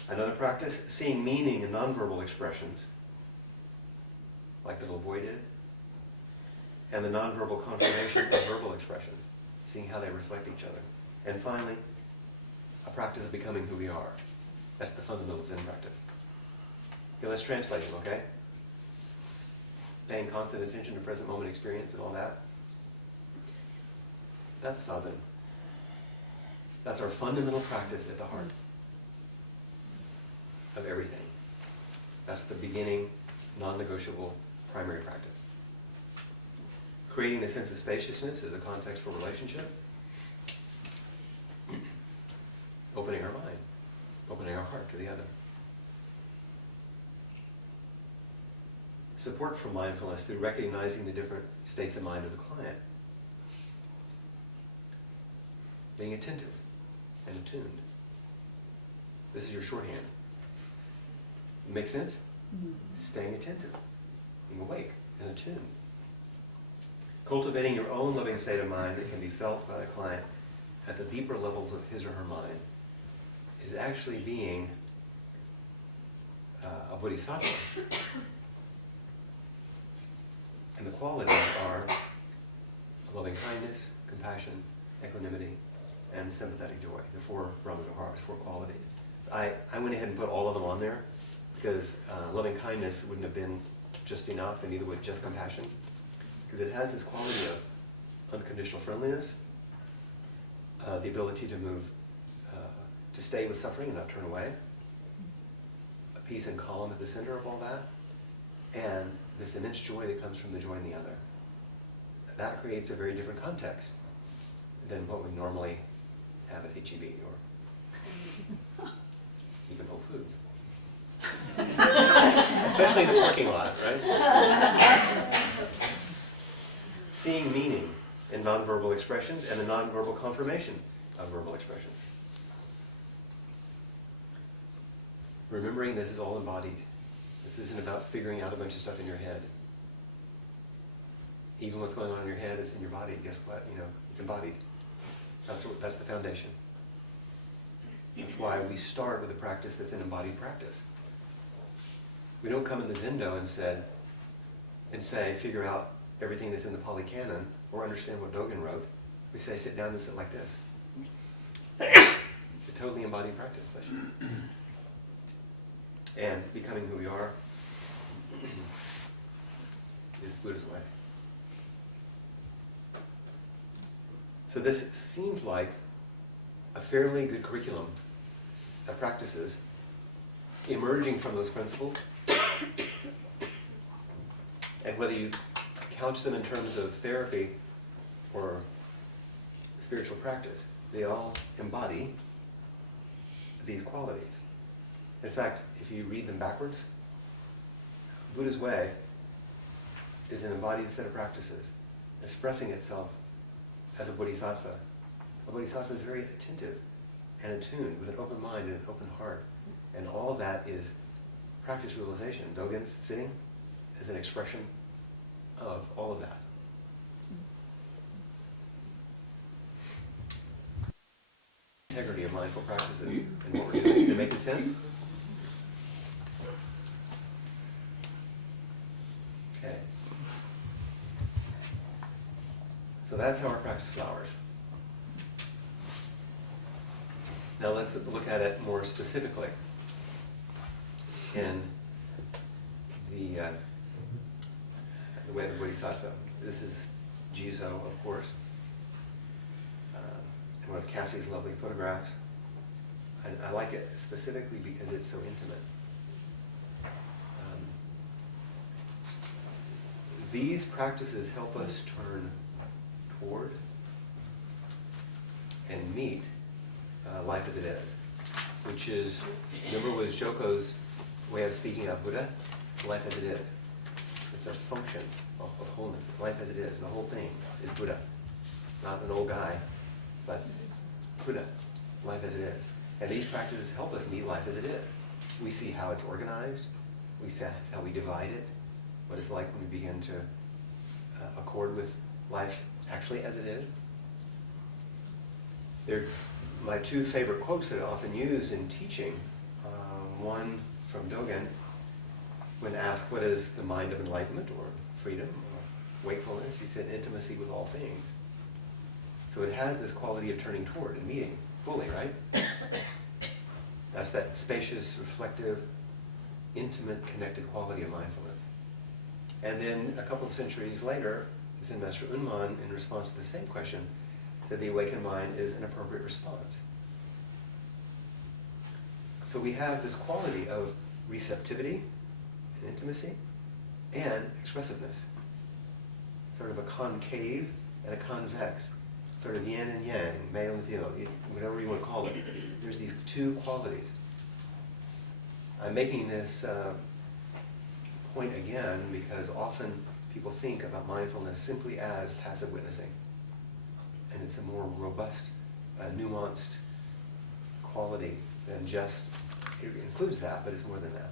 Another practice, seeing meaning in nonverbal expressions, like the little boy did, and the nonverbal confirmation of verbal expressions, seeing how they reflect each other. And finally, a practice of becoming who we are. That's the fundamental Zen practice. Okay, let's translate them, okay? Paying constant attention to present moment experience and all that. That's Zazen. That's our fundamental practice at the heart of everything. That's the beginning, non-negotiable primary practice. Creating the sense of spaciousness as a context for relationship. Opening our mind, opening our heart to the other. Support from mindfulness through recognizing the different states of mind of the client. Being attentive and attuned. This is your shorthand. Make sense? Staying attentive, being awake and attuned. Cultivating your own loving state of mind that can be felt by the client at the deeper levels of his or her mind is actually being a bodhisattva. And the qualities are loving kindness, compassion, equanimity, and sympathetic joy. The four Brahma-viharas, four qualities. So I went ahead and put all of them on there because loving kindness wouldn't have been just enough, and neither would just compassion. Because it has this quality of unconditional friendliness, the ability to move, to stay with suffering and not turn away, a peace and calm at the center of all that, and this immense joy that comes from the joy in the other. That creates a very different context than what we normally have at HEB or even Whole Foods. Especially in the parking lot, right? Seeing meaning in nonverbal expressions and the nonverbal confirmation of verbal expressions. Remembering this is all embodied. This isn't about figuring out a bunch of stuff in your head. Even what's going on in your head is in your body. Guess what? It's embodied. That's the foundation. That's why we start with a practice that's an embodied practice. We don't come in the Zendo and say, figure out everything that's in the Pali Canon or understand what Dogen wrote. We say, sit down and sit like this. It's a totally embodied practice. And becoming who we are is Buddha's way. So this seems like a fairly good curriculum of practices emerging from those principles. And whether you couch them in terms of therapy or spiritual practice, they all embody these qualities. In fact, if you read them backwards, Buddha's way is an embodied set of practices, expressing itself as a bodhisattva. A bodhisattva is very attentive and attuned with an open mind and an open heart. And all that is practice realization. Dogen's sitting is an expression of all of that. Integrity of mindful practices and what we're doing. Is it making sense? Okay. So that's how our practice flowers. Now let's look at it more specifically in the way of the Bodhisattva. This is Jizo, of course, and one of Cassie's lovely photographs. I like it specifically because it's so intimate. These practices help us turn toward and meet life as it is, which is, remember, was Joko's way of speaking of Buddha, life as it is. It's a function of wholeness, life as it is. The whole thing is Buddha. Not an old guy, but Buddha, life as it is. And these practices help us meet life as it is. We see how it's organized. We see how we divide it. What it's like when we begin to accord with life actually as it is. They're my two favorite quotes that I often use in teaching. One from Dogen, when asked what is the mind of enlightenment or freedom or wakefulness, he said intimacy with all things. So it has this quality of turning toward and meeting fully, right? That's that spacious, reflective, intimate, connected quality of mindfulness. And then a couple of centuries later, Zen Master Unman, in response to the same question, said the awakened mind is an appropriate response. So we have this quality of receptivity and intimacy and expressiveness. Sort of a concave and a convex. Sort of yin and yang, male and female, whatever you want to call it. There's these two qualities. I'm making this point again because often people think about mindfulness simply as passive witnessing. And it's a more robust, nuanced quality than just, it includes that, but it's more than that.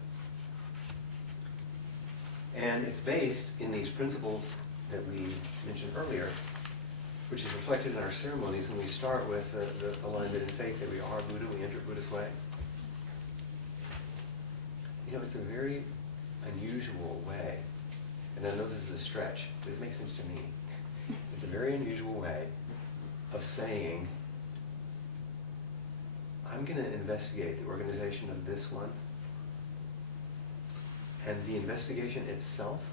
And it's based in these principles that we mentioned earlier, which is reflected in our ceremonies when we start with the alignment in faith that we are Buddha, we enter Buddha's way. You know, it's a very unusual way, and I know this is a stretch, but it makes sense to me. It's a very unusual way of saying, I'm going to investigate the organization of this one, and the investigation itself,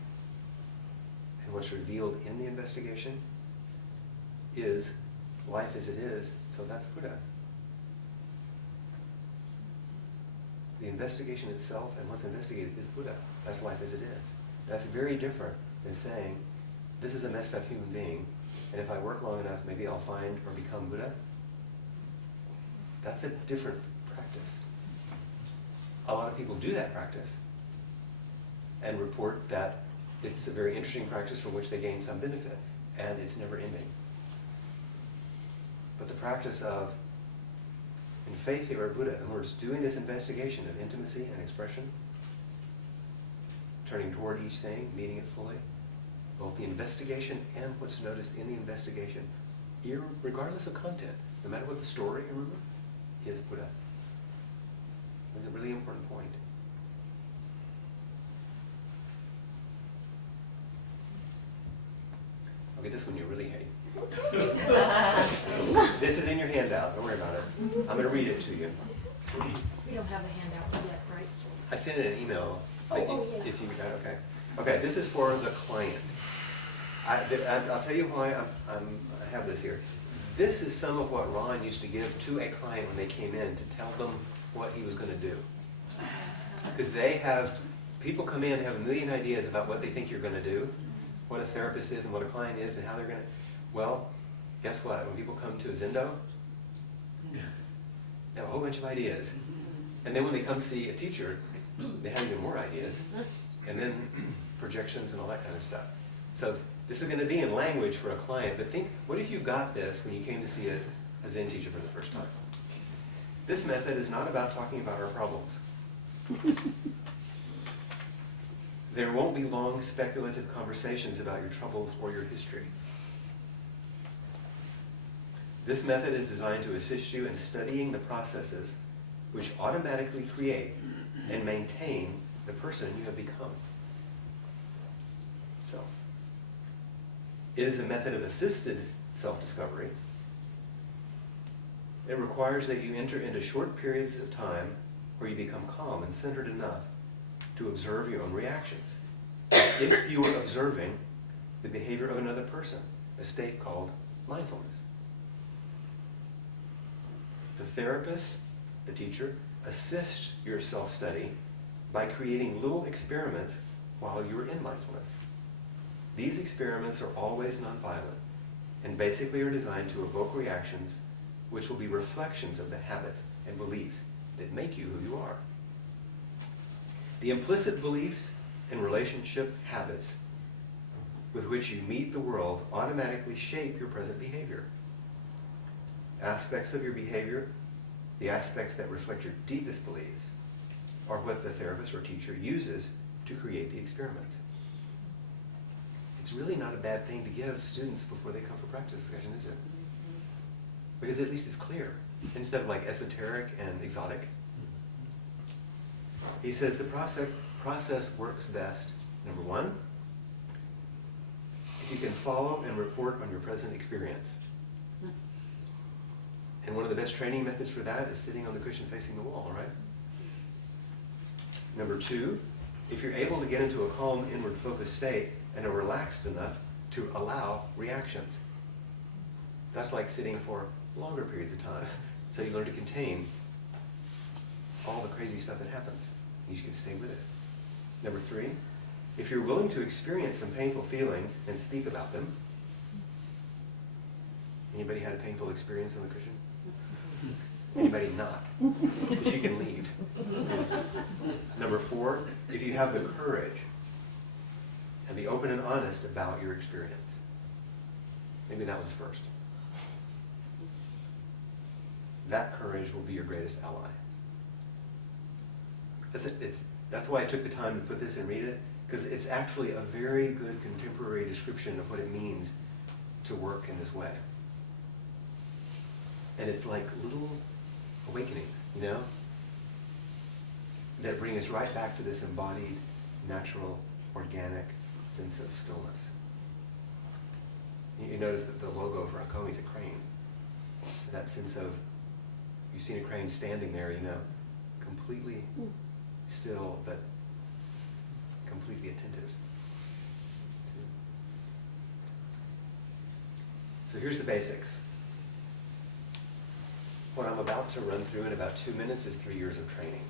and what's revealed in the investigation, is life as it is, so that's Buddha. The investigation itself and what's investigated is Buddha. That's life as it is. That's very different than saying, this is a messed up human being, and if I work long enough, maybe I'll find or become Buddha. That's a different practice. A lot of people do that practice and report that it's a very interesting practice from which they gain some benefit, and it's never ending. But the practice of, in faith you are Buddha, in other words, doing this investigation of intimacy and expression, turning toward each thing, meeting it fully, both the investigation and what's noticed in the investigation, regardless of content, no matter what the story, remember, is Buddha. That's a really important point. Okay, this one you really hate. This is in your handout, don't worry about it. I'm going to read it to you. We don't have a handout yet, right? I sent it an email. Yeah. If you got okay. Okay, this is for the client. I'll tell you why I have this here. This is some of what Ron used to give to a client when they came in to tell them what he was going to do. Because people come in and have a million ideas about what they think you're going to do, what a therapist is and what a client is and how they're going to. Well, guess what? When people come to a Zendo, they have a whole bunch of ideas. And then when they come see a teacher, they have even more ideas. And then projections and all that kind of stuff. So this is going to be in language for a client, but think, what if you got this when you came to see a Zen teacher for the first time? This method is not about talking about our problems. There won't be long speculative conversations about your troubles or your history. This method is designed to assist you in studying the processes which automatically create and maintain the person you have become. So, it is a method of assisted self-discovery. It requires that you enter into short periods of time where you become calm and centered enough to observe your own reactions. If you are observing the behavior of another person, a state called mindfulness. The therapist, the teacher, assists your self-study by creating little experiments while you're in mindfulness. These experiments are always nonviolent and basically are designed to evoke reactions which will be reflections of the habits and beliefs that make you who you are. The implicit beliefs and relationship habits with which you meet the world automatically shape your present behavior. Aspects of your behavior, the aspects that reflect your deepest beliefs, are what the therapist or teacher uses to create the experiment. It's really not a bad thing to give students before they come for practice discussion, is it? Because at least it's clear, instead of like esoteric and exotic. He says the process works best, number one, if you can follow and report on your present experience. And one of the best training methods for that is sitting on the cushion facing the wall, right? Number two, if you're able to get into a calm, inward focused state and are relaxed enough to allow reactions. That's like sitting for longer periods of time. So you learn to contain all the crazy stuff that happens. You can stay with it. Number three, if you're willing to experience some painful feelings and speak about them. Anybody had a painful experience on the cushion? Anybody not? Because you can leave. Number four, if you have the courage and be open and honest about your experience. Maybe that one's first. That courage will be your greatest ally. That's why I took the time to put this and read it, because it's actually a very good contemporary description of what it means to work in this way. And it's like little awakenings, you know, that bring us right back to this embodied, natural, organic sense of stillness. You notice that the logo for Hakomi is a crane. That sense of, you've seen a crane standing there, you know, completely still, but completely attentive. So here's the basics. What I'm about to run through in about 2 minutes is 3 years of training.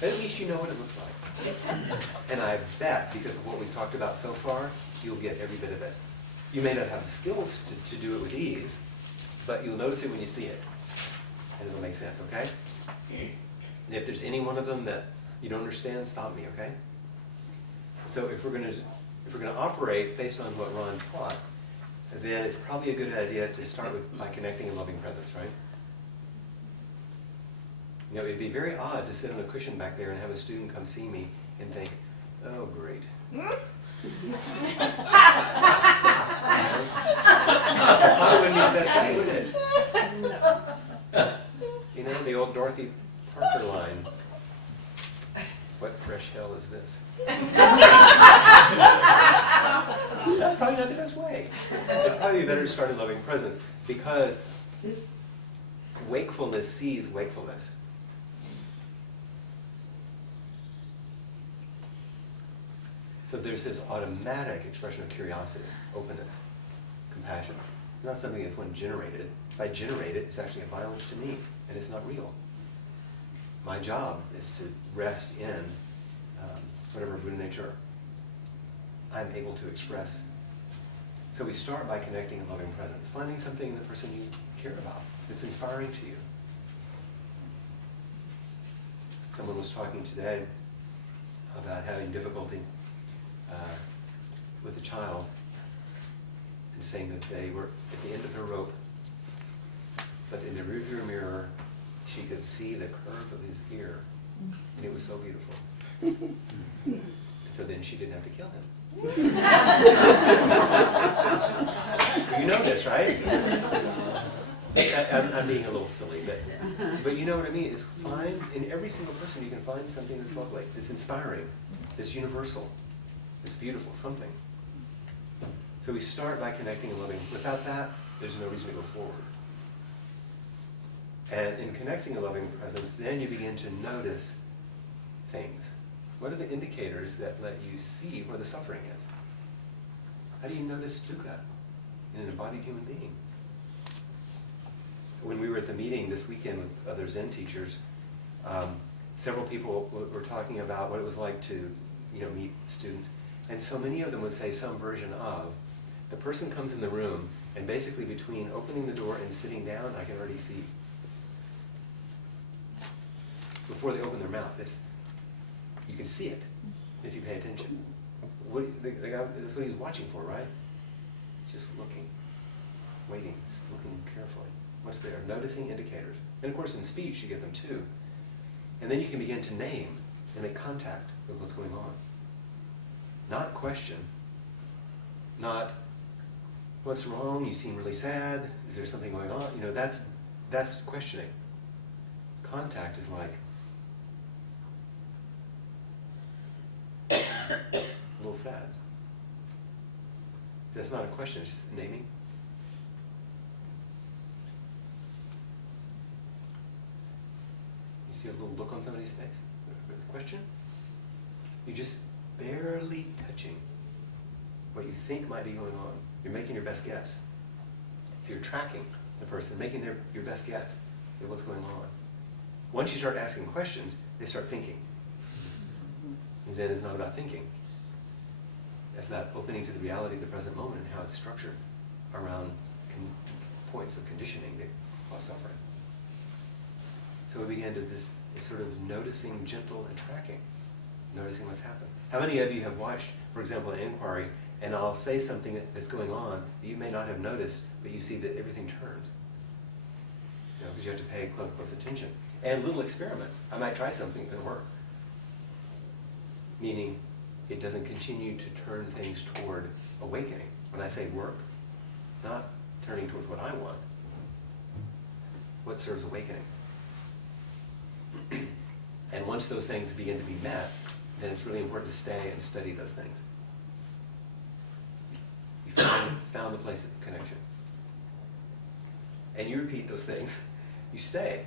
At least you know what it looks like. And I bet, because of what we've talked about so far, you'll get every bit of it. You may not have the skills to do it with ease, but you'll notice it when you see it. And it'll make sense, okay? And if there's any one of them that you don't understand, stop me, okay? So if we're going to operate based on what Ron taught, then it's probably a good idea to start by connecting in loving presence, right? You know, it'd be very odd to sit on a cushion back there and have a student come see me and think, oh, great. Probably wouldn't be the best way, would it? You know, the old Dorothy Parker line. What fresh hell is this? That's probably not the best way. It'd probably be better to start in loving presence, because wakefulness sees wakefulness. So there's this automatic expression of curiosity, openness, compassion. Not something that's one generated. If I generate it, it's actually a violence to me, and it's not real. My job is to rest in whatever Buddha nature I'm able to express. So we start by connecting in loving presence, finding something in the person you care about that's inspiring to you. Someone was talking today about having difficulty with a child and saying that they were at the end of their rope, but in the rearview mirror she could see the curve of his ear, and it was so beautiful. And so then she didn't have to kill him. You know this, right? I'm being a little silly, but you know what I mean. Is find in every single person you can find something that's lovely, that's inspiring, that's universal, that's beautiful, something. So we start by connecting and loving. Without that, there's no reason to go forward. And in connecting and loving presence, then you begin to notice things. What are the indicators that let you see where the suffering is? How do you notice dukkha in an embodied human being? When we were at the meeting this weekend with other Zen teachers, several people were talking about what it was like to, meet students. And so many of them would say some version of, the person comes in the room, and basically between opening the door and sitting down, I can already see. Before they open their mouth, you can see it if you pay attention. the guy, that's what he was watching for, right? Just looking, waiting, looking carefully. What's there? Noticing indicators. And of course in speech you get them too. And then you can begin to name and make contact with what's going on. Not question, not what's wrong, you seem really sad, is there something going on? You know, that's questioning. Contact is like a little sad. That's not a question, it's just naming. You see a little look on somebody's face? Question? You're just barely touching what you think might be going on. You're making your best guess. So you're tracking the person, making your best guess at what's going on. Once you start asking questions, they start thinking. And Zen is not about thinking. It's about opening to the reality of the present moment and how it's structured around points of conditioning that cause suffering. So we begin to this sort of noticing, gentle, and tracking. Noticing what's happened. How many of you have watched, for example, an inquiry, and I'll say something that's going on that you may not have noticed, but you see that everything turns. You know, because you have to pay close attention. And little experiments. I might try something and work. Meaning, it doesn't continue to turn things toward awakening. When I say work, not turning towards what I want. What serves awakening? And once those things begin to be met, then it's really important to stay and study those things. You found the place of connection. And you repeat those things. You stay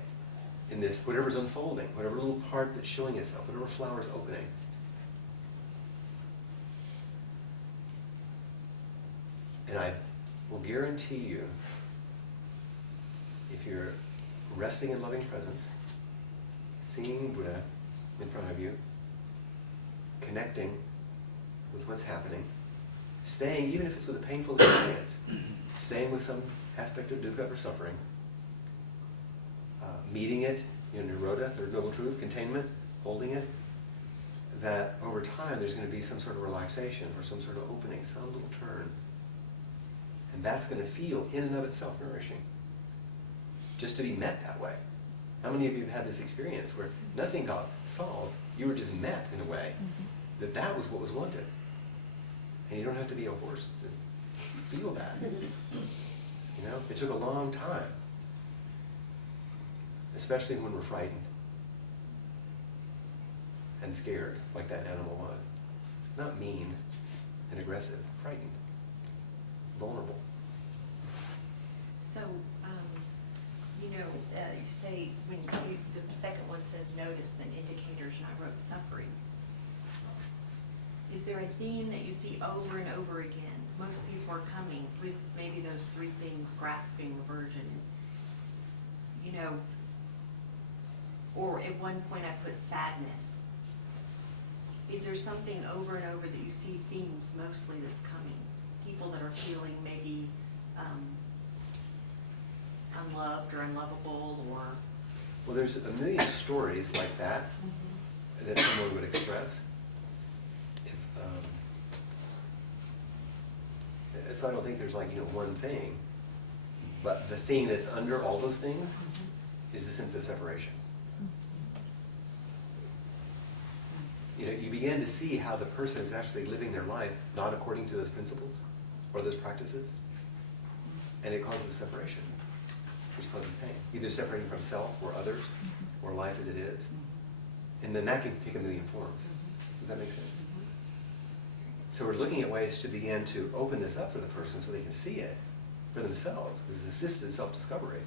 in this, whatever's unfolding, whatever little part that's showing itself, whatever flower's opening. And I will guarantee you, if you're resting in loving presence, seeing Buddha in front of you, connecting with what's happening, staying, even if it's with a painful experience, staying with some aspect of dukkha or suffering, meeting it, nirodha, third noble truth, containment, holding it, that over time there's going to be some sort of relaxation or some sort of opening, some little turn. And that's going to feel in and of itself nourishing. Just to be met that way. How many of you have had this experience where nothing got solved, you were just met in a way that was what was wanted? And you don't have to be a horse to feel that. You know, it took a long time. Especially when we're frightened and scared, like that animal was. Not mean and aggressive, frightened, vulnerable. So, you say, when the second one says notice, then indicators, and I wrote suffering. Is there a theme that you see over and over again? Most people are coming with maybe those three things, grasping, aversion, or at one point I put sadness. Is there something over and over that you see themes mostly that's coming? People that are feeling maybe unloved or unlovable, or... Well, there's a million stories like that that someone would express. So I don't think there's one thing, but the thing that's under all those things is the sense of separation. You begin to see how the person is actually living their life not according to those principles or those practices, and it causes separation, which causes pain. Either separating from self or others, or life as it is. And then that can take a million forms. Does that make sense? So we're looking at ways to begin to open this up for the person so they can see it for themselves. This is assisted self-discovery.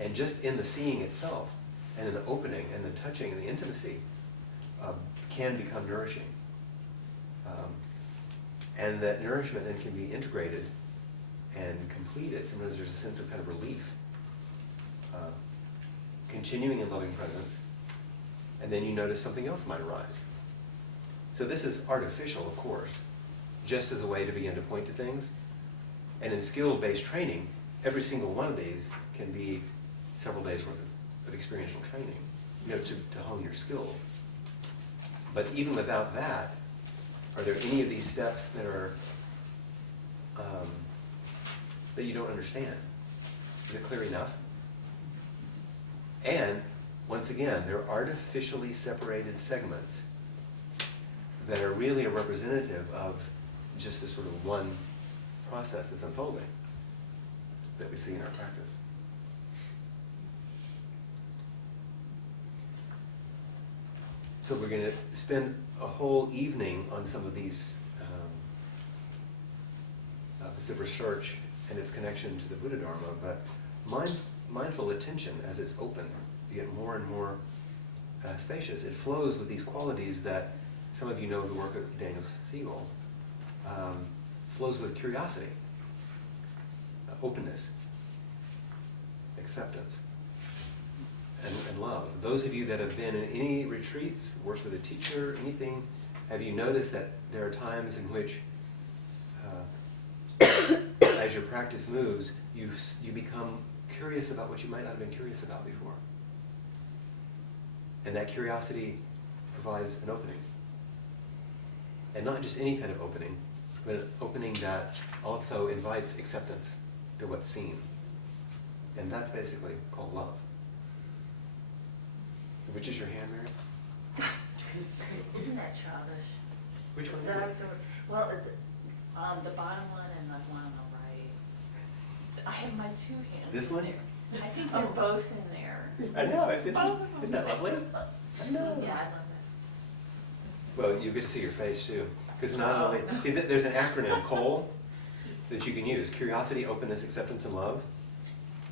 And just in the seeing itself, and in the opening, and the touching, and the intimacy, can become nourishing. And that nourishment then can be integrated and completed. Sometimes there's a sense of kind of relief. Continuing in loving presence, and then you notice something else might arise. So this is artificial, of course, just as a way to begin to point to things. And in skill-based training, every single one of these can be several days worth of experiential training, to hone your skills. But even without that, Are there any of these steps that are that you don't understand? Is it clear enough? And once again, they're artificially separated segments that are really a representative of just the sort of one process that's unfolding that we see in our practice. So we're going to spend a whole evening on some of these bits of research and its connection to the Buddhadharma, but mindful attention, as it's open, you get more and more spacious. It flows with these qualities that some of you know the work of Daniel Siegel, flows with curiosity, openness, acceptance, and love. Those of you that have been in any retreats, worked with a teacher, anything, have you noticed that there are times in which, as your practice moves, you become curious about what you might not have been curious about before? And that curiosity provides an opening. And not just any kind of opening, but an opening that also invites acceptance to what's seen. And that's basically called love. So which is your hand, Mary? Isn't that childish? Which one? Well, the bottom one and the one on the right. I have my two hands. This one? in there. I think they're both in there. I know, isn't that lovely? I know. Yeah, I love Well, you get to see your face too. Because not only, see, there's an acronym, COAL, that you can use. Curiosity, openness, acceptance, and love.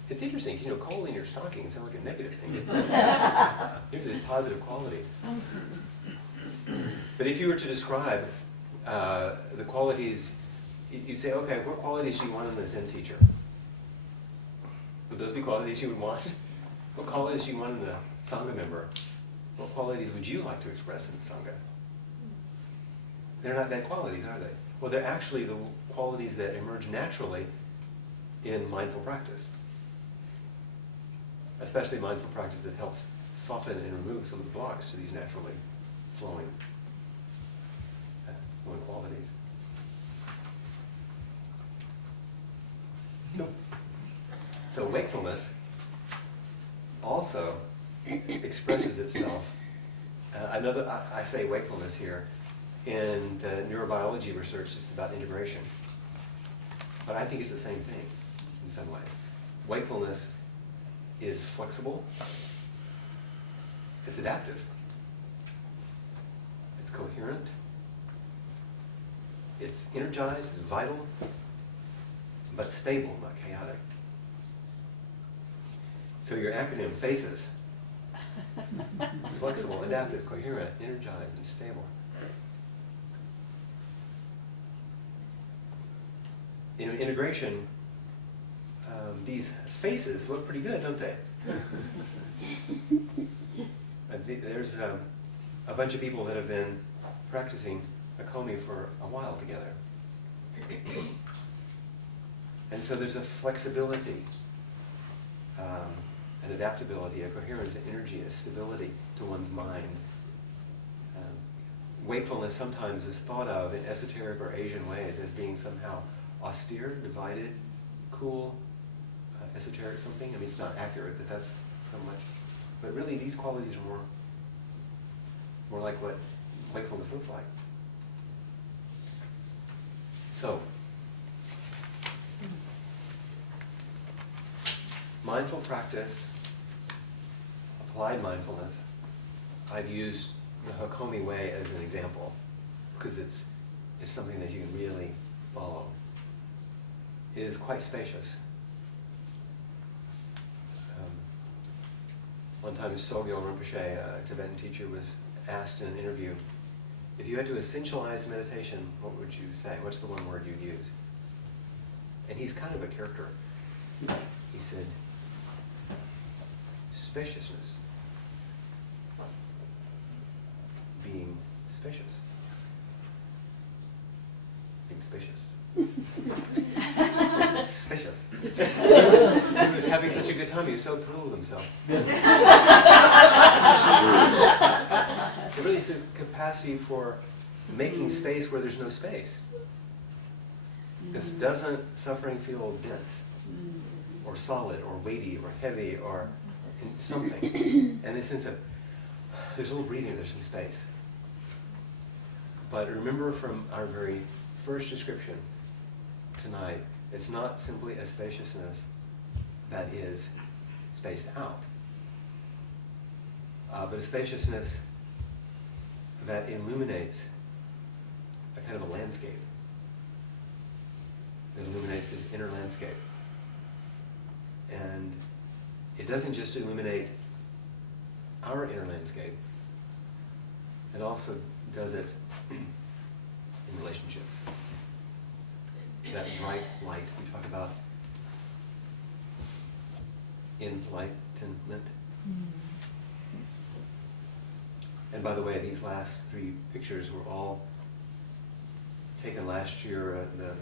It's interesting, you know, coal in your stocking sounds like a negative thing. Here's these positive qualities. But if you were to describe the qualities, you say, okay, what qualities do you want in a Zen teacher? Would those be qualities you would want? What qualities do you want in a Sangha member? What qualities would you like to express in Sangha? They're not bad qualities, are they? Well, they're actually the qualities that emerge naturally in mindful practice. Especially mindful practice that helps soften and remove some of the blocks to these naturally flowing qualities. No. So wakefulness also expresses itself. I say wakefulness here. In the neurobiology research, it's about integration. But I think it's the same thing in some ways. Wakefulness is flexible, it's adaptive, it's coherent, it's energized, it's vital, but stable, not chaotic. So your acronym FACES: flexible, adaptive, coherent, energized, and stable. In integration, these faces look pretty good, don't they? There's a bunch of people that have been practicing Hakomi for a while together. And so there's a flexibility, an adaptability, a coherence, an energy, a stability to one's mind. Wakefulness sometimes is thought of in esoteric or Asian ways as being somehow austere, divided, cool, esoteric something. I mean, it's not accurate, but that's so much. But really, these qualities are more like what wakefulness looks like. So, mindful practice, applied mindfulness, I've used the Hakomi way as an example because it's something that you can really follow. It is quite spacious. One time Sogyal Rinpoche, a Tibetan teacher, was asked in an interview, if you had to essentialize meditation, what would you say? What's the one word you'd use? And he's kind of a character. He said, spaciousness. Being spacious. Being spacious. Spacious. He was having such a good time, he was so thrilled with himself. There really is this capacity for making space where there's no space. Because doesn't suffering feel dense, or solid, or weighty, or heavy, or something? And this sense of, there's a little breathing, there's some space. But remember from our very first description tonight, it's not simply a spaciousness that is spaced out, but a spaciousness that illuminates a kind of a landscape. It illuminates this inner landscape. And it doesn't just illuminate our inner landscape, it also does it in relationships. That bright light we talk about, enlightenment. And by the way, these last three pictures were all taken last year at the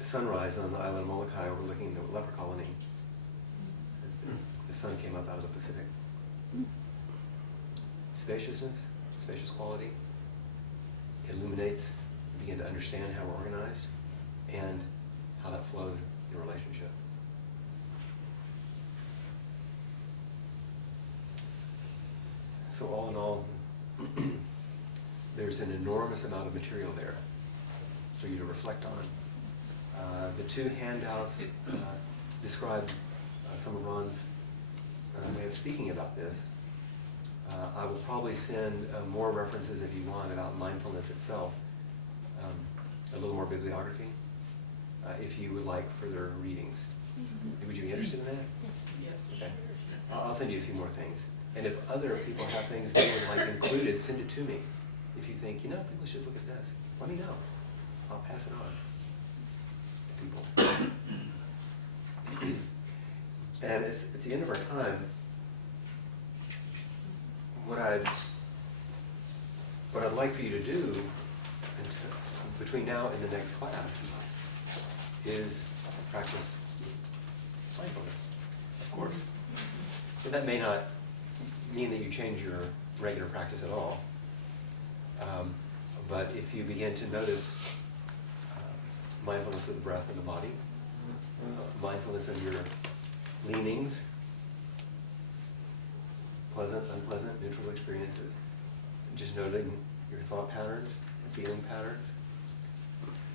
sunrise on the island of Molokai, overlooking the leper colony, as the sun came up out of the Pacific. Spaciousness, spacious quality, illuminates, you begin to understand how we're organized and how that flows in relationship. So all in all, there's an enormous amount of material there for you to reflect on. The two handouts describe some of Ron's way of speaking about this. I will probably send more references if you want about mindfulness itself, a little more bibliography, if you would like further readings. Would you be interested in that? Yes. Okay. I'll send you a few more things. And if other people have things they would like included, send it to me. If you think, people should look at this, let me know. I'll pass it on to people. And it's at the end of our time, what I'd like for you to do between now and the next class is practice mindfulness, of course. And that may not mean that you change your regular practice at all. But if you begin to notice mindfulness of the breath and the body, mindfulness of your leanings, pleasant, unpleasant, neutral experiences, just noting your thought patterns and feeling patterns,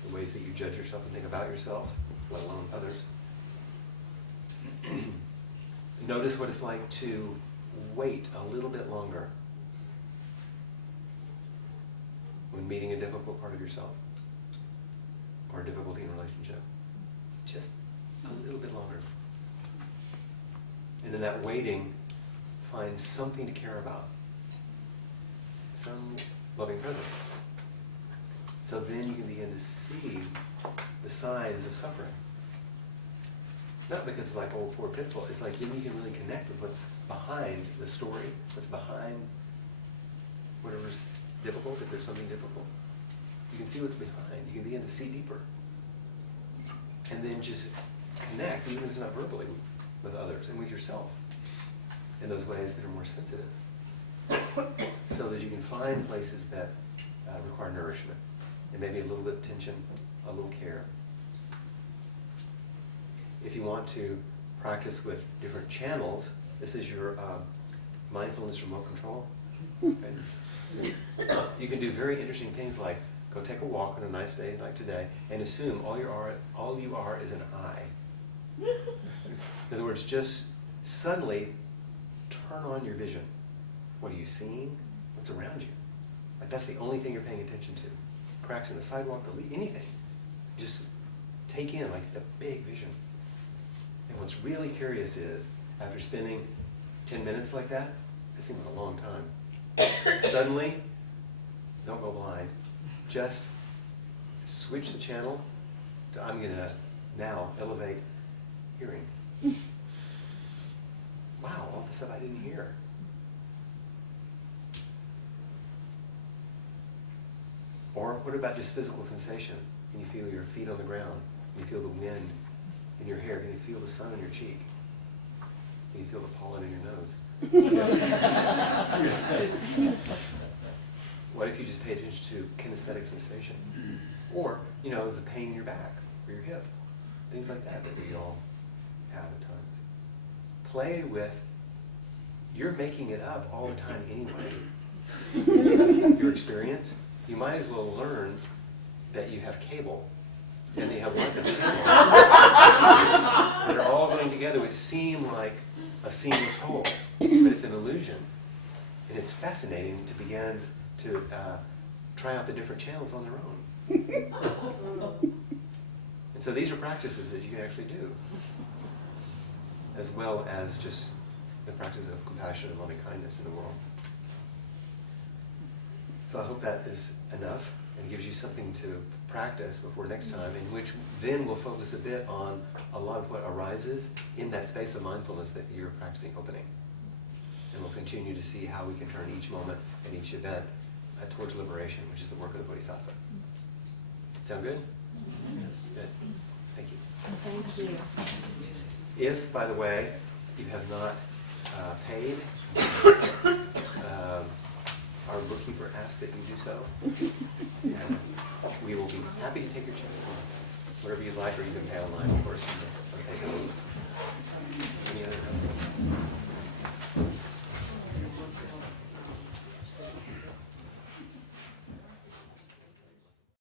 the ways that you judge yourself and think about yourself, let alone others. Notice what it's like to wait a little bit longer when meeting a difficult part of yourself or a difficulty in a relationship. Just a little bit longer. And in that waiting, find something to care about. Some loving presence. So then you can begin to see the signs of suffering. Not because it's like, oh, poor pitiful. It's like then you can really connect with what's behind the story, what's behind whatever's difficult, if there's something difficult. You can see what's behind. You can begin to see deeper. And then just connect, even if it's not verbally, with others and with yourself in those ways that are more sensitive. So that you can find places that require nourishment. And maybe a little bit of tension, a little care. If you want to practice with different channels, this is your mindfulness remote control. Okay? You can do very interesting things like go take a walk on a nice day like today and assume all you are is an I. In other words, just suddenly turn on your vision. What are you seeing? What's around you? Like that's the only thing you're paying attention to. Cracks in the sidewalk, anything. Just take in like the big vision. And what's really curious is, after spending 10 minutes like that, it seems like a long time. Suddenly, don't go blind. Just switch the channel to I'm going to now elevate hearing. Wow, all the stuff I didn't hear. Or what about just physical sensation? Can you feel your feet on the ground? Can you feel the wind in your hair? Can you feel the sun on your cheek? Can you feel the pollen in your nose? What if you just pay attention to kinesthetic sensation? Or, you know, the pain in your back or your hip. Things like that that we all have at times. Play with, you're making it up all the time anyway. Your experience, you might as well learn that you have cable and that you have lots of channels that are all going together, which seem like a seamless whole, but it's an illusion. And it's fascinating to begin to try out the different channels on their own. And so these are practices that you can actually do, as well as just the practice of compassion and loving kindness in the world. So I hope that is enough and gives you something to practice before next time, in which then we'll focus a bit on a lot of what arises in that space of mindfulness that you're practicing opening. And we'll continue to see how we can turn each moment and each event towards liberation, which is the work of the Bodhisattva. Sound good? Yes. Good. Thank you. Thank you. If, by the way, you have not paid, our bookkeeper asked that you do so. And we will be happy to take your check, whatever you'd like, or you can pay online, of course. Any other questions?